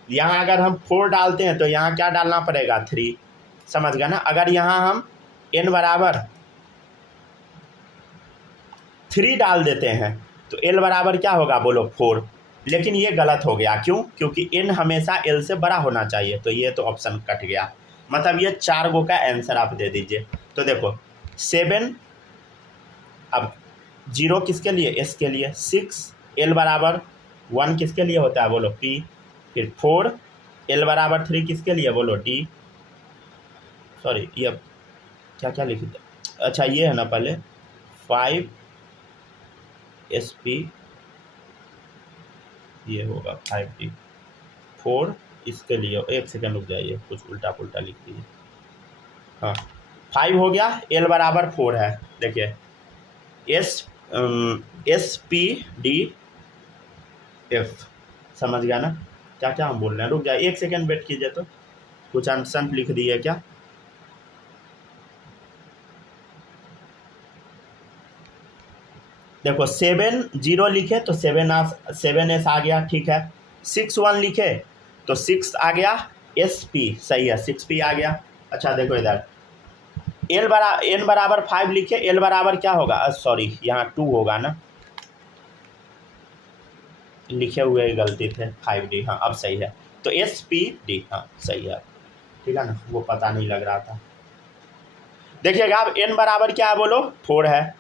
यहाँ अगर हम 4 डालते हैं तो यहाँ क्या डालना पड़ेगा 3, समझ गए ना। अगर यहाँ हम n बराबर 3 डाल देते हैं तो l बराबर क्या होगा बोलो 4, लेकिन ये गलत हो गया। क्यों, क्योंकि n हमेशा l से बड़ा होना चाहिए, तो ये तो ऑप्शन कट गया। मतलब ये 4 गो का आंसर आप दे दीजिए। तो देखो 7, अब 0 किसके लिए, s के लिए, 6 l बराबर 1 किसके लिए होता है बोलो p, फिर 4 l बराबर 3 किसके लिए बोलो d। सॉरी ये क्या क्या लिखी थी, अच्छा ये है ना, पहले 5 sp ये होगा 5d, 4 इसके लिए, एक सेकंड रुक जाइए कुछ उल्टा पुल्टा लिख दीजिए। हाँ 5 हो गया, l बराबर 4 है। देखिए SPDF, समझ गया ना क्या क्या हम बोल रहे हैं। रुक जाइए एक सेकंड वेट कीजिए, तो कुछ आंसर लिख दिए क्या। देखो 7 0 लिखे तो 7s आ गया, ठीक है। 6 1 लिखे तो 6 आ गया, SP सही है 6p आ गया। अच्छा देखो इधर n बराबर 5 लिखे, l बराबर क्या होगा, सॉरी यहाँ 2 होगा ना, लिखे हुए गलती थे 5d, हाँ अब सही है। तो SPD हाँ सही है, ठीक है ना, वो पता नहीं लग रहा था। देखिएगा अब n बराबर क्या है बोलो 4 है,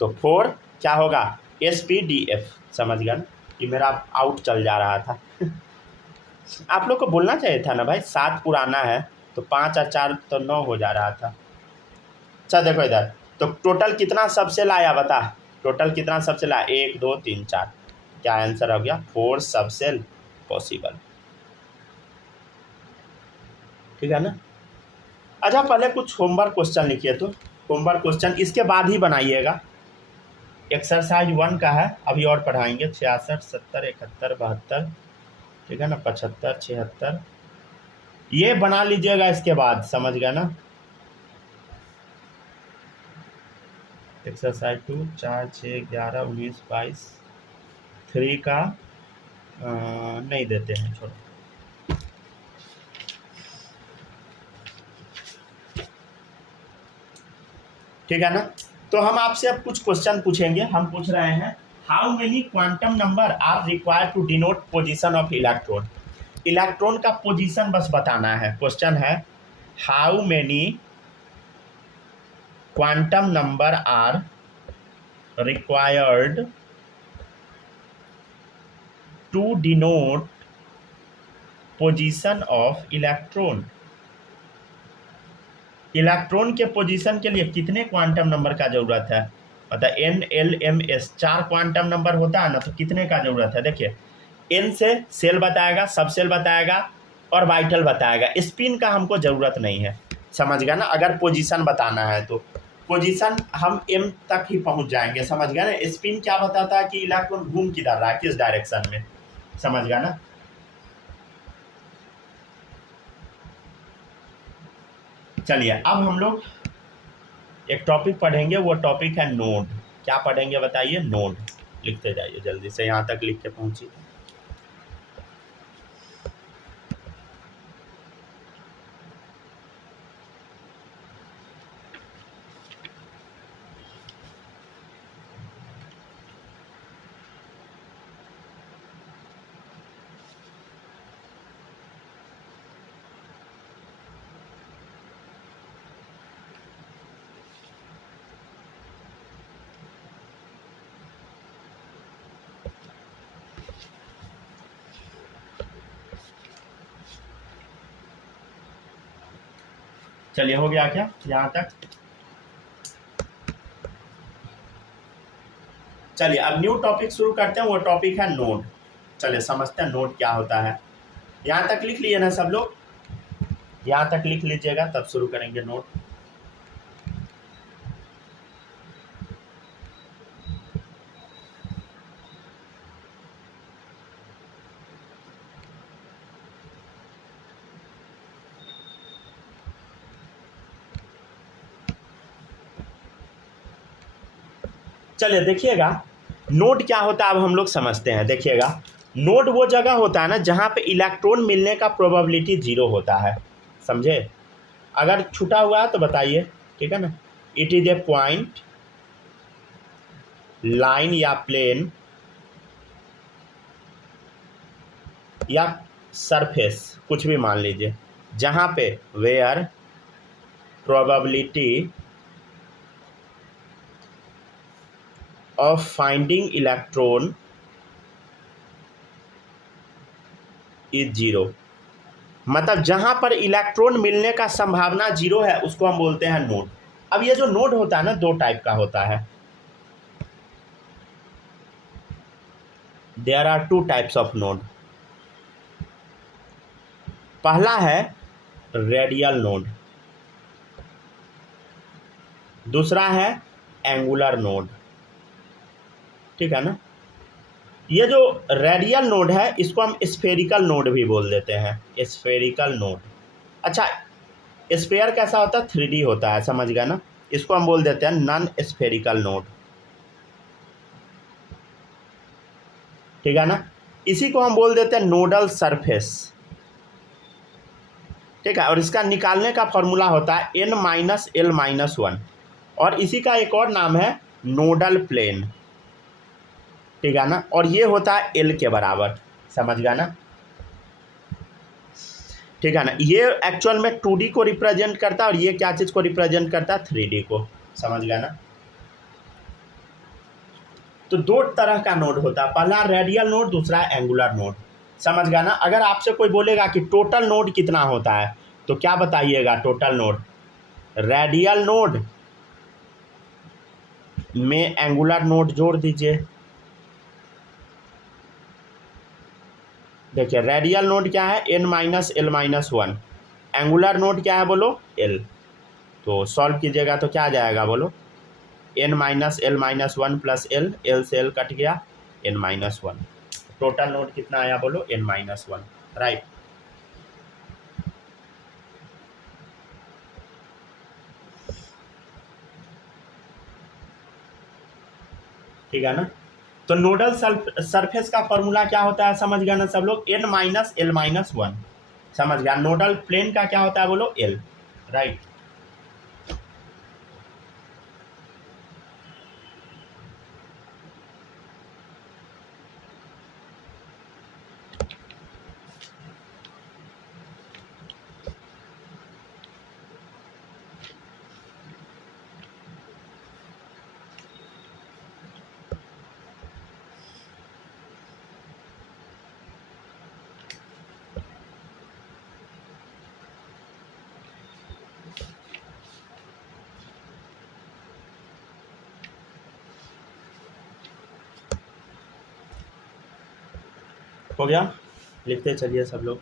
तो 4 क्या होगा SPDF, समझ गया ना। कि मेरा आउट चल जा रहा था आप लोग को बोलना चाहिए था ना भाई, 7 पुराना है तो 5 और 4 तो 9 हो जा रहा था। अच्छा देखो इधर, तो टोटल कितना सबसेल आया बता, टोटल कितना सबसेल आया 1 2 3 4, क्या आंसर हो गया 4 सबसेल पॉसिबल, ठीक है ना। अच्छा पहले कुछ होमवर्क क्वेश्चन लिखिए, तो होमवर्क क्वेश्चन इसके बाद ही बनाइएगा। एक्सरसाइज 1 का है, अभी और पढ़ाएंगे 66 70 71 72, ठीक है ना, 75 76, ये बना लीजिएगा इसके बाद, समझ गया ना। एक्सरसाइज 2 4 6 11 19 22, 3 का नहीं देते हैं, छोड़ो। ठीक है ना, तो हम आपसे अब कुछ क्वेश्चन पूछेंगे। हम पूछ रहे हैं how many quantum number are required to denote position of electron. Electron का पोजीशन बस बताना है। क्वेश्चन है how many quantum number are required to denote position of electron. Electron के पोजीशन के लिए कितने क्वांटम नंबर का जरूरत है, मतलब n l m s 4 quantum number होता है ना, तो कितने का जरूरत है। देखिए n से सेल बताएगा, सब सेल बताएगा और वाइटल बताएगा, स्पिन का हमको ज़रूरत नहीं है, समझ गया ना। अगर पोजीशन बताना है तो पोजीशन हम m तक ही पहुंच जाएंगे, समझ गया ना। स्पिन क्या बताता है कि इलेक्ट्रॉन घूम किधर रहा है, किस डायरेक्शन में, समझ गया ना। चलिए अब हम लोग एक टॉपिक पढ़ेंगे, वो टॉपिक है नोड। क्या पढ़ेंगे बताइए, नोड। लिखते जाइए जल्दी से, यहाँ तक लिख के पहुँचिए। चलिए हो गया क्या यहाँ तक? चलिए अब न्यू टॉपिक शुरू करते हैं, वो टॉपिक है नोड। चलिए समझते हैं नोड क्या होता है। यहाँ तक लिख लिए ना सब लोग? यहाँ तक लिख लीजिएगा तब शुरू करेंगे नोड। चलिए देखिएगा नोड क्या होता है अब हम लोग समझते हैं। देखिएगा नोड वो जगह होता है ना जहाँ पे इलेक्ट्रॉन मिलने का प्रोबेबिलिटी 0 होता है, समझे? अगर छूटा हुआ है तो बताइए, ठीक है ना। It is a point, line या प्लेन या सरफेस, कुछ भी मान लीजिए, जहाँ पे where probability of finding electron is 0। मतलब जहां पर इलेक्ट्रॉन मिलने का संभावना 0 है उसको हम बोलते हैं नोड। अब ये जो नोड होता है ना दो टाइप का होता है। There are two types of node. पहला है रेडियल नोड, दूसरा है एंगुलर नोड, ठीक है ना। ये जो रेडियल नोड है इसको हम स्फेरिकल नोड भी बोल देते हैं, स्फेरिकल नोड। अच्छा स्फेयर कैसा होता है? 3D होता है, समझ गया ना। इसको हम बोल देते हैं नॉन स्फेरिकल नोड, ठीक है ना। इसी को हम बोल देते हैं नोडल सरफेस, ठीक है। और इसका निकालने का फॉर्मूला होता है n-l-1, और इसी का एक और नाम है नोडल प्लेन, ठीक है ना। और ये होता है L के बराबर, समझ गया ना, ठीक है ना। ये एक्चुअल में 2D को रिप्रेजेंट करता है और ये क्या चीज़ को रिप्रेजेंट करता है? 3D को, समझ गया ना। तो दो तरह का नोड होता है, पहला रेडियल नोड, दूसरा एंगुलर नोड, समझ गया ना। अगर आपसे कोई बोलेगा कि टोटल नोड कितना होता है तो क्या बताइएगा? टोटल नोड रेडियल नोड में एंगुलर नोड जोड़ दीजिए। देखिए रेडियल नोड क्या है? n-l-1। एंगुलर नोड क्या है बोलो? l। तो सॉल्व कीजिएगा तो क्या आ जाएगा बोलो? n-l-1 प्लस l से l कट गया, n-1। टोटल नोड कितना आया बोलो? n-1, right. ठीक है ना। तो नोडल सरफेस का फॉर्मूला क्या होता है समझ गया ना सब लोग? n-l-1, समझ गया। नोडल प्लेन का क्या होता है बोलो? l, right. हो गया? लिखते चलिए सब लोग।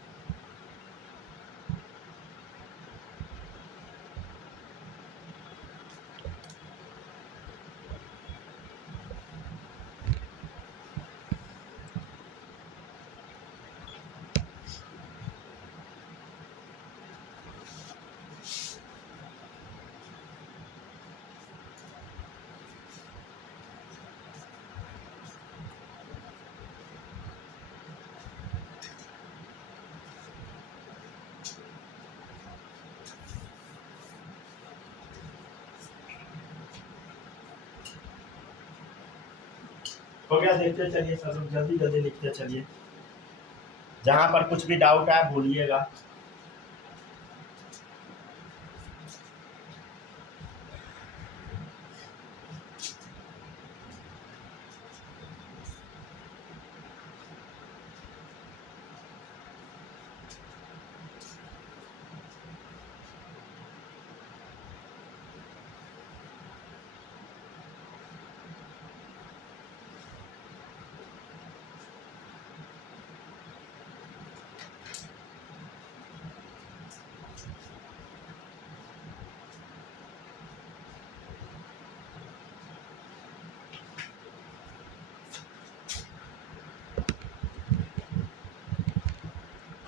हो गया, देखते चलिए सब लोग, जल्दी जल्दी लिखते चलिए। जहाँ पर कुछ भी डाउट है बोलिएगा।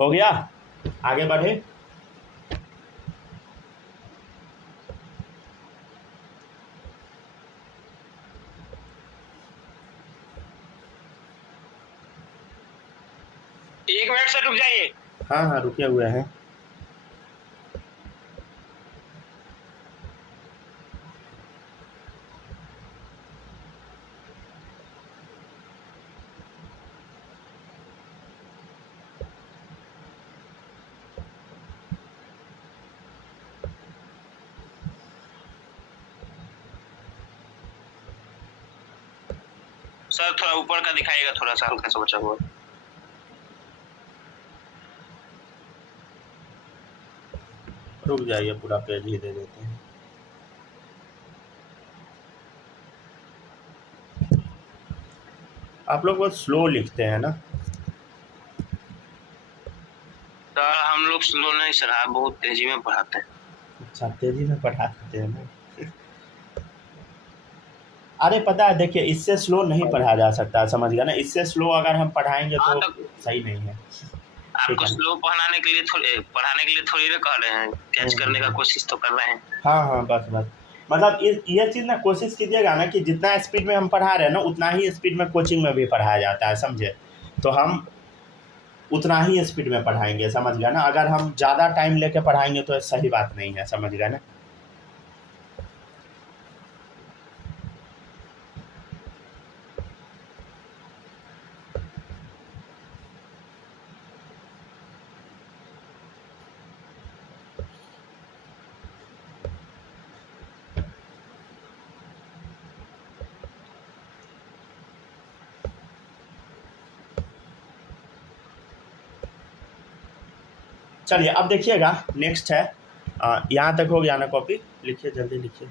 हो गया, आगे बढ़े। एक मिनट से रुक जाइए। हाँ हाँ रुके हुए हैं। सर थोड़ा ऊपर का दिखाइएगा, थोड़ा सा हल्का सा बचा हुआ। रुक जाइए, पूरा पेज ही दे देते हैं। आप लोग बहुत स्लो लिखते हैं ना। सर हम लोग स्लो नहीं सर, आप बहुत तेजी में पढ़ाते हैं। अच्छा, तेजी में पढ़ा देते हैं ना। अरे पता है, देखिए इससे स्लो नहीं पढ़ा जा सकता, समझ गया ना। इससे स्लो अगर हम पढ़ाएंगे हाँ, तो सही नहीं है। आपको स्लो पढ़ाने के लिए थोड़ी ना कह रहे हैं, कैच करने का कोशिश तो कर रहे हैं। हाँ हाँ बस बस, मतलब ये चीज़ ना कोशिश कीजिएगा ना कि जितना स्पीड में हम पढ़ा रहे हैं ना उतना ही स्पीड में कोचिंग में भी पढ़ाया जाता है, समझे। तो हम उतना ही स्पीड में पढ़ाएंगे, समझ गया ना। अगर हम ज़्यादा टाइम लेके पढ़ाएंगे तो सही बात नहीं है, समझ गया ना। चलिए अब देखिएगा, नेक्स्ट है, यहाँ तक हो गया ना। कॉपी लिखिए, जल्दी लिखिए।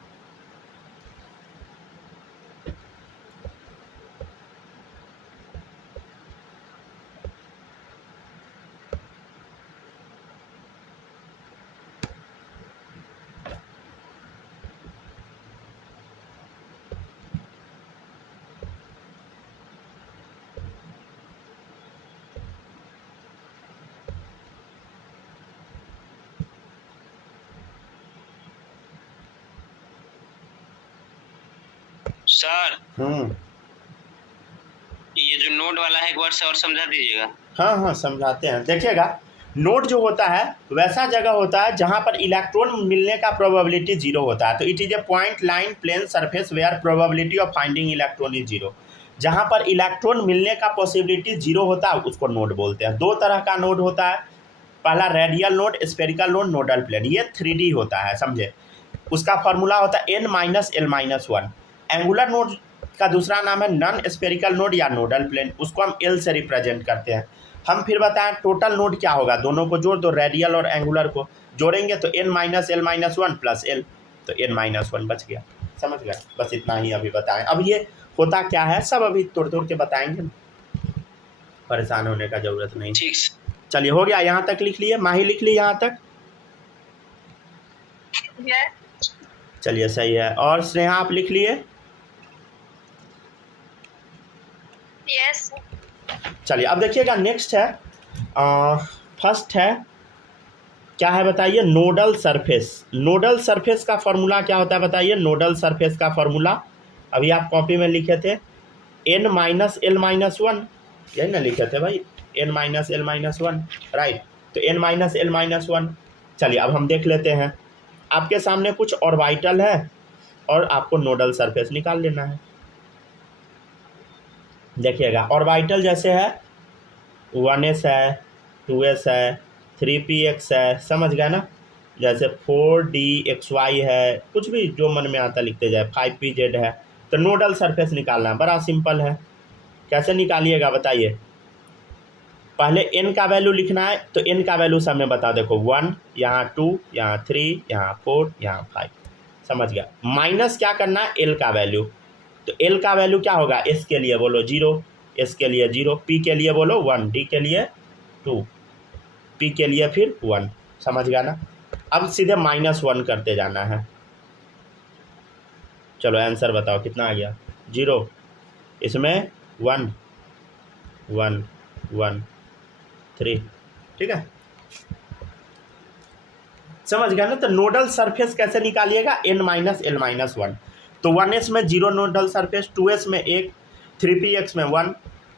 सर ये जो नोड वाला है एक बार से और समझा दीजिएगा। हाँ हाँ समझाते हैं, देखिएगा। नोड जो होता है वैसा जगह होता है जहाँ पर इलेक्ट्रॉन मिलने का प्रोबेबिलिटी जीरो होता है। तो it is a point line plane surface where probability of finding electron is zero. जहाँ पर इलेक्ट्रॉन मिलने का पॉसिबिलिटी जीरो होता है उसको नोड बोलते हैं। दो तरह का नोड होता है, पहला radial node, spherical node, nodal plane. ये 3D होता है, समझे। उसका फॉर्मूला होता है n-l-1। एंगुलर नोड का दूसरा नाम है नॉन स्फेरिकल नोड या नोडल प्लेन, उसको हम L से रिप्रेजेंट करते हैं। हम फिर बताएं टोटल नोड क्या होगा, दोनों को जोड़ दो, रेडियल और एंगुलर को जोड़ेंगे तो n-l-1 प्लस l, तो n-1 बच गया, समझ गया। बस इतना ही अभी बताएं। अब ये होता क्या है सब अभी तोड़ तोड़ के बताएंगे ना, परेशान होने का जरूरत नहीं। ठीक। चलिए हो गया, यहाँ तक लिख लिए, माही लिख ली यहाँ तक। चलिए सही है। और स्नेहा आप लिख लिए? यस। चलिए अब देखिएगा, नेक्स्ट है, फर्स्ट है, क्या है बताइए, नोडल सरफेस। नोडल सरफेस का फॉर्मूला क्या होता है बताइए। नोडल सरफेस का फॉर्मूला अभी आप कॉपी में लिखे थे, n-l-1, यही ना लिखे थे भाई, n-l-1, राइट। तो n-l-1। चलिए अब हम देख लेते हैं, आपके सामने कुछ ऑर्बिटल है और आपको नोडल सरफेस निकाल लेना है। देखिएगा ऑर्बिटल जैसे है 1s है, 2s है, 3px है, समझ गया ना। जैसे 4dxy है, कुछ भी जो मन में आता लिखते जाए, 5pz है। तो नोडल सरफेस निकालना है, बड़ा सिंपल है। कैसे निकालिएगा बताइए। पहले n का वैल्यू लिखना है, तो n का वैल्यू सब में बता, देखो 1, यहाँ 2, यहाँ 3, यहाँ 4, यहाँ 5, समझ गया। माइनस क्या करना है, l का वैल्यू। तो l का वैल्यू क्या होगा, s के लिए बोलो 0, s के लिए 0, p के लिए बोलो 1, d के लिए 2, p के लिए फिर 1, समझ गया ना। अब सीधे -1 करते जाना है। चलो आंसर बताओ कितना आ गया, 0, इसमें 1 1 1 3, ठीक है, समझ गया ना। तो नोडल सरफेस कैसे निकालिएगा, n माइनस l माइनस 1। तो 1s में 0 नोडल सरफेस, 2s में 1, 3px में 1,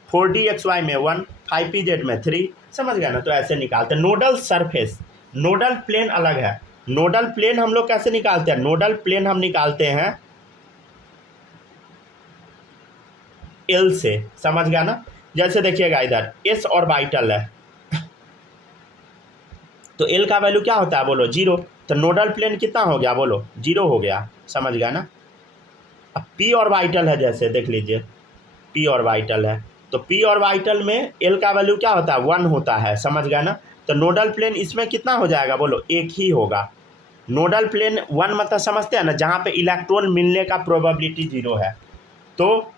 4dxy में 1, 5pz में 3, समझ गया ना। तो ऐसे निकालते हैं नोडल सरफेस। नोडल प्लेन अलग है। नोडल प्लेन हम लोग कैसे निकालते हैं, नोडल प्लेन हम निकालते हैं l से, समझ गया ना। जैसे देखिएगा इधर s ऑर्बिटल है, तो l का वैल्यू क्या होता है बोलो 0। तो नोडल प्लेन कितना हो गया बोलो 0 हो गया, समझ गया ना। अब p ऑर्बिटल है, जैसे देख लीजिए p ऑर्बिटल है, तो p ऑर्बिटल में l का वैल्यू क्या होता है 1 होता है, समझ गया ना। तो नोडल प्लेन इसमें कितना हो जाएगा बोलो 1 ही होगा। नोडल प्लेन 1 मतलब समझते हैं ना, जहाँ पे इलेक्ट्रॉन मिलने का प्रोबेबिलिटी 0 है। तो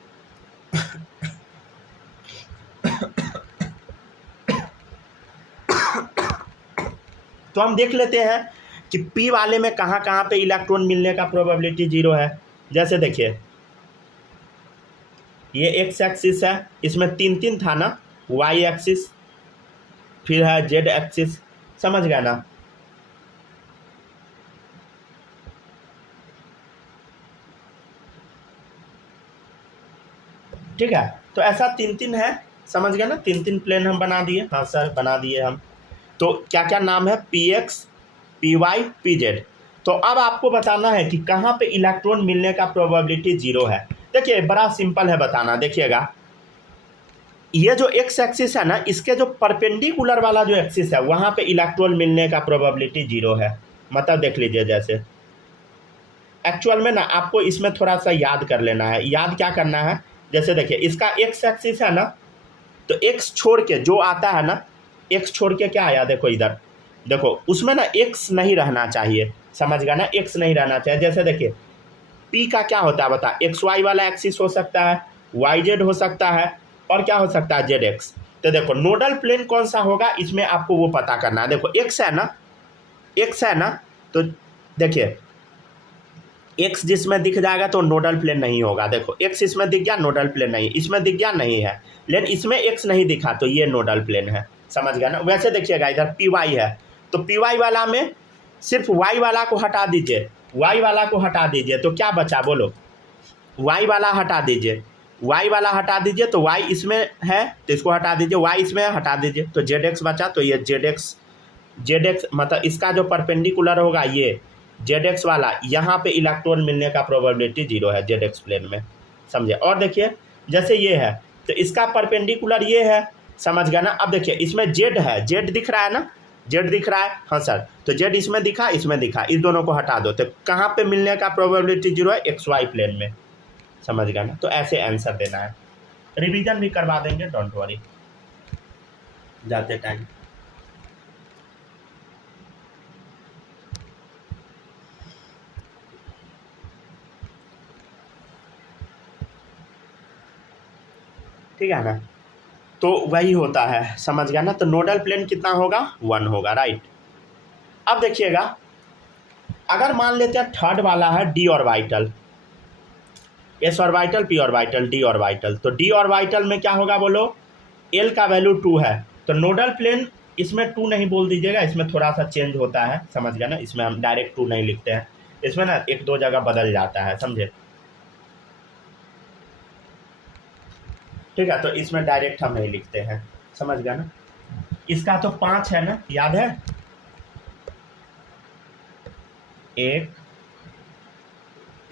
हम देख लेते हैं कि P वाले में कहाँ कहाँ पे इलेक्ट्रॉन मिलने का प्रोबेबिलिटी 0 है। जैसे देखिए ये x एक्सिस है, इसमें 3 था ना, y एक्सिस, फिर है z एक्सिस, समझ गया ना। ठीक है, तो ऐसा 3 है, समझ गया ना। 3 प्लेन हम बना दिए, हाँ सर बना दिए हम। तो क्या क्या नाम है, px, py, pz। तो अब आपको बताना है कि कहाँ पे इलेक्ट्रॉन मिलने का प्रोबेबिलिटी 0 है। देखिए बड़ा सिंपल है बताना, देखिएगा ये जो x एक्सिस है ना, इसके जो परपेंडिकुलर वाला जो एक्सिस है वहाँ पे इलेक्ट्रॉन मिलने का प्रोबेबिलिटी 0 है। मतलब देख लीजिए, जैसे एक्चुअल में ना आपको इसमें थोड़ा सा याद कर लेना है। याद क्या करना है, जैसे देखिए इसका x एक्सिस है ना, तो x छोड़ के जो आता है ना, x छोड़ के क्या आया, देखो इधर देखो, उसमें ना x नहीं रहना चाहिए, समझ गया ना, x नहीं रहना चाहिए। जैसे देखिए p का क्या होता है बता, xy वाला एक्सिस हो सकता है, yz हो सकता है, और क्या हो सकता है zx। तो देखो नोडल प्लेन कौन सा होगा, इसमें आपको वो पता करना है। देखो x है ना, x है ना, तो देखिए x जिसमें दिख जाएगा तो नोडल प्लेन नहीं होगा। देखो x इसमें दिख गया, नोडल प्लेन नहीं, इसमें दिख गया नहीं है, लेकिन इसमें x नहीं दिखा तो ये नोडल प्लेन है, समझ गया ना। वैसे देखिएगा इधर py है, तो py वाला में सिर्फ y वाला को हटा दीजिए, y वाला को हटा दीजिए, तो क्या बचा बोलो, y वाला हटा दीजिए, y वाला हटा दीजिए, तो y इसमें है तो इसको हटा दीजिए, y इसमें हटा दीजिए, तो zx बचा। तो ये zx मतलब इसका जो परपेंडिकुलर होगा ये zx वाला, यहाँ पे इलेक्ट्रॉन मिलने का प्रोबेबिलिटी 0 है zx प्लेन में, समझे। और देखिए जैसे ये है तो इसका परपेंडिकुलर ये है, समझ गया ना। अब देखिए इसमें z है, z दिख रहा है ना, z दिख रहा है, हाँ सर, तो z इसमें दिखा, इसमें दिखा, इस दोनों को हटा दो, तो कहाँ पे मिलने का प्रोबेबिलिटी 0 है, xy प्लेन में, समझ गया ना। तो ऐसे आंसर देना है, रिवीजन भी करवा देंगे, डोंट वरी जाते टाइम। ठीक है ना, तो वही होता है, समझ गया ना। तो नोडल प्लेन कितना होगा 1 होगा, राइट। अब देखिएगा अगर मान लेते हैं थर्ड वाला है d orbital, s orbital, p orbital, d orbital. तो d ऑर्बिटल में क्या होगा बोलो, l का वैल्यू 2 है, तो नोडल प्लेन इसमें 2 नहीं बोल दीजिएगा, इसमें थोड़ा सा चेंज होता है, समझ गया ना। इसमें हम डायरेक्ट 2 नहीं लिखते हैं, इसमें ना 1-2 जगह बदल जाता है, समझे। ठीक है, तो इसमें डायरेक्ट हम नहीं लिखते हैं, समझ गया ना। इसका तो 5 है ना, याद है, 1,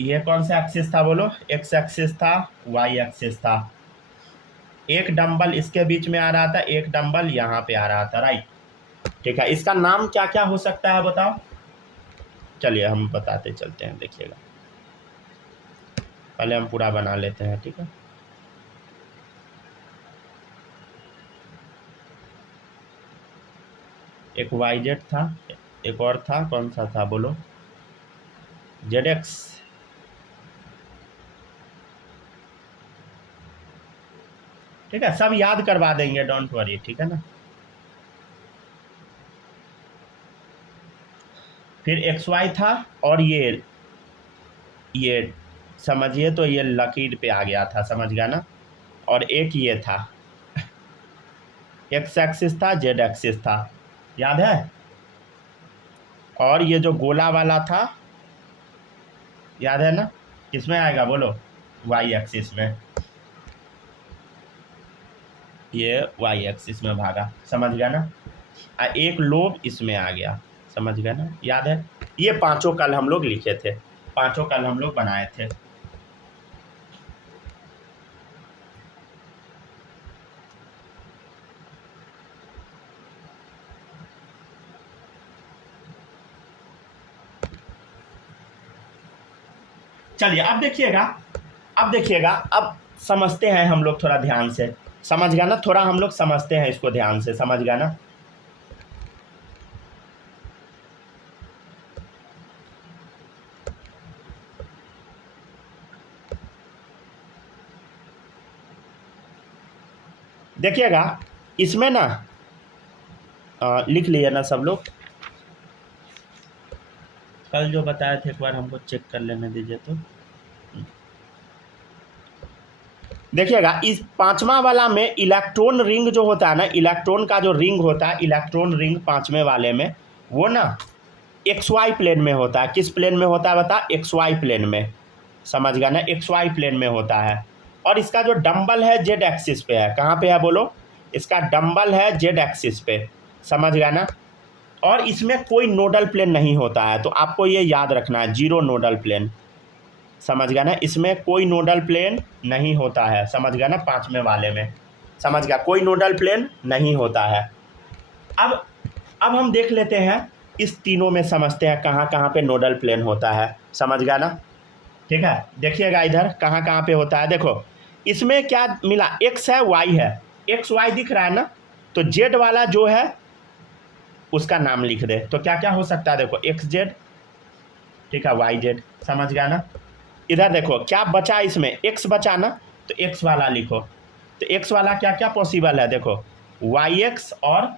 ये कौन सा एक्सिस था बोलो, x एक्सिस था, y एक्सिस था, एक डंबल इसके बीच में आ रहा था, एक डंबल यहाँ पे आ रहा था, राइट। ठीक है, इसका नाम क्या क्या हो सकता है बताओ। चलिए हम बताते चलते हैं, देखिएगा। पहले हम पूरा बना लेते हैं, ठीक है। एक YZ था, एक और था, कौन सा था बोलो, ZX। ठीक है, सब याद करवा देंगे, डोंट वरी, ठीक है ना। फिर XY था, और ये समझिए तो ये लकीर पे आ गया था, समझ गया ना। और एक ये था, X एक्सिस था, Z एक्सिस था, याद है। और ये जो गोला वाला था, याद है ना, किसमें आएगा बोलो, Y एक्सिस में। ये Y एक्सिस में भागा, समझ गया ना। एक लोब इसमें आ गया, समझ गया ना, याद है। ये पांचों कल हम लोग लिखे थे, पांचों कल हम लोग बनाए थे। चलिए अब देखिएगा, अब समझते हैं हम लोग थोड़ा ध्यान से, समझ गया ना, थोड़ा हम लोग समझते हैं इसको ध्यान से, समझ गया ना। देखिएगा इसमें ना, लिख लिए ना सब लोग, कल जो बताए थे एक बार हमको चेक कर लेने दीजिए। तो देखिएगा इस पांचवा वाला में इलेक्ट्रॉन रिंग जो होता है ना, इलेक्ट्रॉन का जो रिंग होता है, इलेक्ट्रॉन रिंग पांचवें वाले में, वो ना XY प्लेन में होता है। किस प्लेन में होता है बता, XY प्लेन में, समझ गया ना, XY प्लेन में होता है। और इसका जो डंबल है Z एक्सिस पे है, कहाँ पे है बोलो, इसका डंबल है Z एक्सिस पे, समझ गया ना। और इसमें कोई नोडल प्लेन नहीं होता है, तो आपको ये याद रखना है, 0 नोडल प्लेन, समझ गया ना। इसमें कोई नोडल प्लेन नहीं होता है, समझ गया ना, पांचवें वाले में, समझ गया, कोई नोडल प्लेन नहीं होता है। अब हम देख लेते हैं, इस तीनों में समझते हैं कहाँ कहाँ पे नोडल प्लेन होता है, समझ गया ना। ठीक है, देखिएगा इधर कहाँ कहाँ पे होता है। देखो इसमें क्या मिला, X है, Y है, XY दिख रहा है ना, तो Z वाला जो है उसका नाम लिख दे, तो क्या क्या हो सकता है, देखो XZ, ठीक है, YZ, समझ गया ना। इधर देखो क्या बचा, इसमें X बचा ना, तो X वाला लिखो, तो X वाला क्या क्या पॉसिबल है, देखो YX और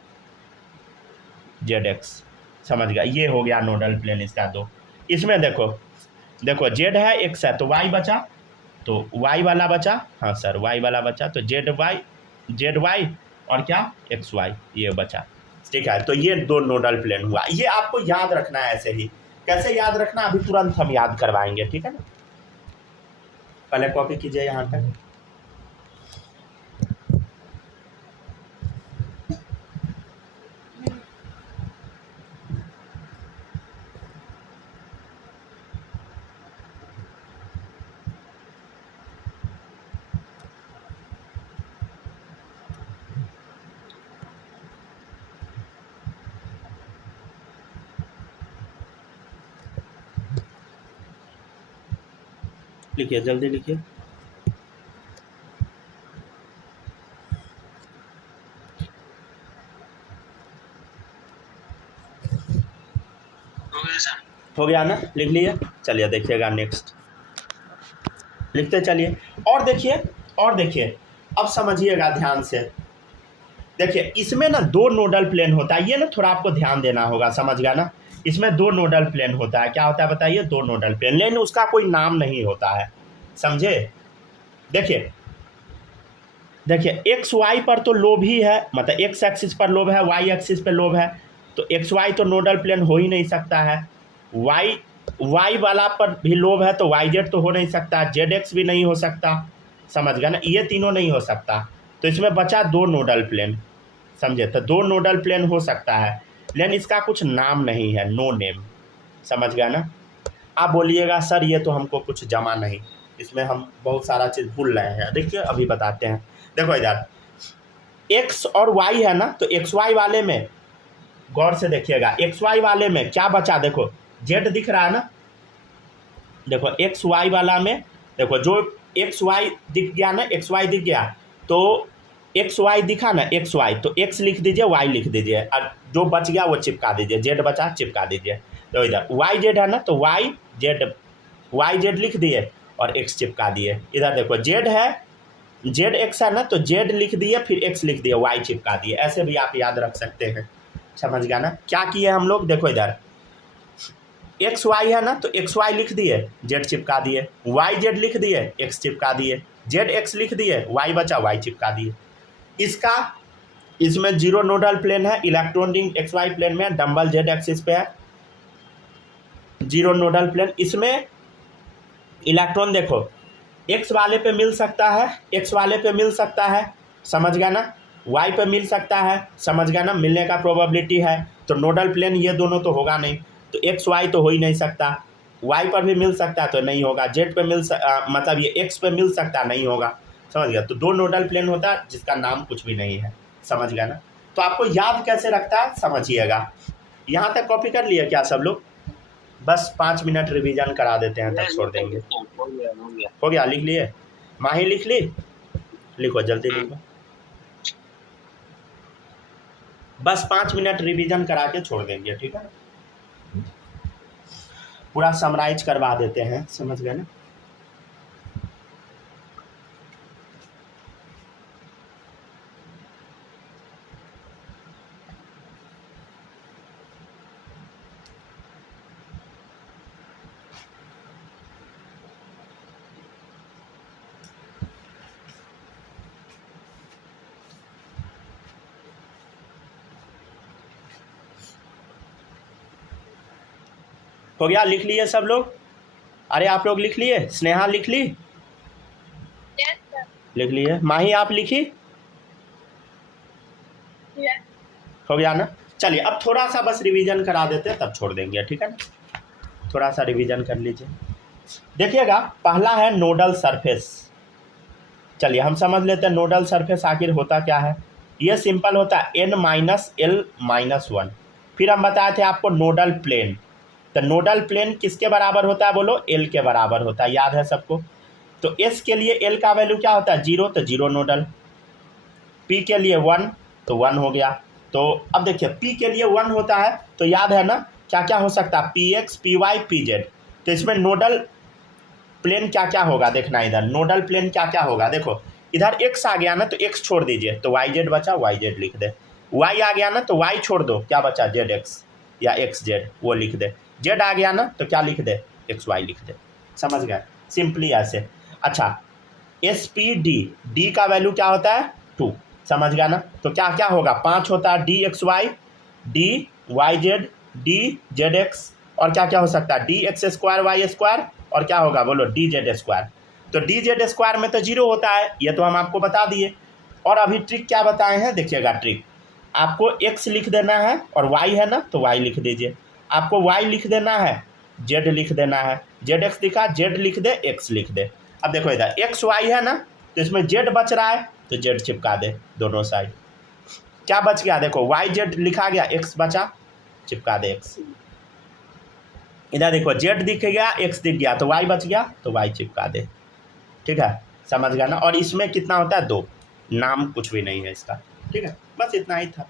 ZX, समझ गया, ये हो गया नोडल प्लेन इसका दो। इसमें देखो Z है, X है, तो Y बचा, तो Y वाला बचा, हाँ सर Y वाला बचा, तो ZY और क्या XY, ये बचा, ठीक है। तो ये दो नोडल प्लेन हुआ, ये आपको याद रखना है ऐसे ही। कैसे याद रखना, अभी तुरंत हम याद करवाएंगे, ठीक है ना। पहले कॉपी कीजिए यहाँ तक। लिखिए, जल्दी लिखिए। हो गया ना, लिख लिए। चलिए देखिएगा नेक्स्ट, लिखते चलिए। और देखिए अब समझिएगा ध्यान से। देखिए इसमें ना दो नोडल प्लेन होता है, ये ना थोड़ा आपको ध्यान देना होगा, समझ गया ना। इसमें दो नोडल प्लेन होता है, क्या होता है बताइए, दो नोडल प्लेन, लेकिन उसका कोई नाम नहीं होता है, समझे। देखिए XY पर तो लोब ही है, मतलब X एक्सिस पर लोब है, Y एक्सिस पर लोब है, तो XY तो नोडल प्लेन हो ही नहीं सकता है। Y वाला पर भी लोब है, तो YZ तो हो नहीं सकता, ZX भी नहीं हो सकता, समझ गया ना, ये तीनों नहीं हो सकता। तो इसमें बचा दो नोडल प्लेन, समझे, तो दो नोडल प्लेन हो सकता है, लेकिन इसका कुछ नाम नहीं है, नो नेम, समझ गया ना। आप बोलिएगा सर ये तो हमको कुछ जमा नहीं, इसमें हम बहुत सारा चीज़ भूल रहे हैं। देखिए अभी बताते हैं। देखो इधर एक्स और वाई है ना, तो एक्स वाई वाले में गौर से देखिएगा, एक्स वाई वाले में क्या बचा, देखो जेड दिख रहा है ना, देखो एक्स वाई वाला में देखो जो एक्स वाई दिख गया ना, एक्स वाई दिख गया, तो एक्स वाई दिखा ना, एक्स वाई, तो एक्स लिख दीजिए, वाई लिख दीजिए, और जो बच गया वो चिपका दीजिए, जेड बचा चिपका दीजिए। तो इधर वाई जेड है ना, तो वाई जेड लिख दिए और एक्स चिपका दिए। इधर देखो जेड है, जेड एक्स है ना, तो जेड लिख दिए फिर एक्स लिख दिए, वाई चिपका दिए। ऐसे भी आप याद रख सकते हैं, समझ गया ना। क्या किए हम लोग, देखो इधर एक्स वाई है ना, तो एक्स वाई लिख दिए, जेड चिपका दिए, वाई जेड लिख दिए, एक्स चिपका दिए, जेड एक्स लिख दिए, वाई बचा, वाई चिपका दिए। इसमें जीरो नोडल प्लेन है, electron ring x y plane में, डंबल जेड एक्सिस पे है, जीरो नोडल प्लेन। इसमें इलेक्ट्रॉन देखो एक्स वाले पे मिल सकता है, एक्स वाले पे मिल सकता है, समझ गया ना, वाई पे मिल सकता है, समझ गया ना, मिलने का प्रोबेबिलिटी है। तो नोडल प्लेन ये दोनों तो होगा नहीं, तो एक्स वाई तो हो ही नहीं सकता, वाई पर भी मिल सकता है तो नहीं होगा, जेड पे मतलब ये एक्स पे मिल सकता नहीं होगा, समझ गया। तो दो नोडल प्लेन होता है जिसका नाम कुछ भी नहीं है, समझ गया ना। तो आपको याद कैसे रखता है समझिएगा। यहाँ तक कॉपी कर लिए क्या सब लोग? बस 5 मिनट रिवीजन करा देते हैं, तब छोड़ देंगे। हो गया, लिख लिए? माही लिख ली? लिखो जल्दी लिखो, बस 5 मिनट रिवीजन करा के छोड़ देंगे, ठीक है। पूरा समराइज करवा देते हैं, समझ गए ना। हो गया, लिख लिए सब लोग? अरे आप लोग लिख लिए? स्नेहा लिख ली? लिख लिए? माही आप लिखी? हो गया ना। चलिए अब थोड़ा सा बस रिवीजन करा देते हैं, तब छोड़ देंगे, ठीक है ना। थोड़ा सा रिवीजन कर लीजिए। देखिएगा, पहला है नोडल सरफेस। चलिए हम समझ लेते हैं नोडल सरफेस आखिर होता क्या है। ये सिंपल होता है n-l-1। फिर हम बताए थे आपको नोडल प्लेन, तो नोडल प्लेन किसके बराबर होता है बोलो? एल के बराबर होता है, याद है सबको। तो एस के लिए एल का वैल्यू क्या होता है? 0, तो 0 नोडल। पी के लिए 1, तो 1 हो गया। तो अब देखिए पी के लिए 1 होता है, तो याद है ना क्या क्या हो सकता है? P x, p y, p z. तो इसमें नोडल प्लेन क्या क्या होगा देखना, इधर नोडल प्लेन क्या क्या होगा देखो। इधर एक्स आ गया ना, तो एक्स छोड़ दीजिए, तो वाई जेड बचा, वाई जेड लिख दे। वाई आ गया ना, तो वाई छोड़ दो, क्या बचा? जेड एक्स या एक्स जेड, वो लिख दे। जेड आ गया ना, तो क्या लिख दे? एक्स वाई लिख दे, समझ गए, सिंपली ऐसे। अच्छा, एस पी डी, डी का वैल्यू क्या होता है? 2, समझ गया ना। तो क्या क्या होगा? 5 होता है d x y, d y z, d z x, और क्या क्या हो सकता है? D x square y square, और क्या होगा बोलो? D z square. तो डी जेड स्क्वायर में तो 0 होता है, ये तो हम आपको बता दिए। और अभी ट्रिक क्या बताए हैं देखिएगा, ट्रिक आपको x लिख देना है, और y है ना, तो y लिख दीजिए। आपको y लिख देना है, z लिख देना है, जेड एक्स लिखा, z लिख दे, x लिख दे। अब देखो इधर एक्स वाई है ना, तो इसमें z बच रहा है, तो z चिपका दे दोनों साइड। क्या बच गया देखो? वाई जेड लिखा गया, x बचा, चिपका दे x। इधर देखो z दिख गया, x दिख गया, तो y बच गया, तो y चिपका दे, ठीक है, समझ गया ना। और इसमें कितना होता है? 2, नाम कुछ भी नहीं है इसका, ठीक है, बस इतना ही था।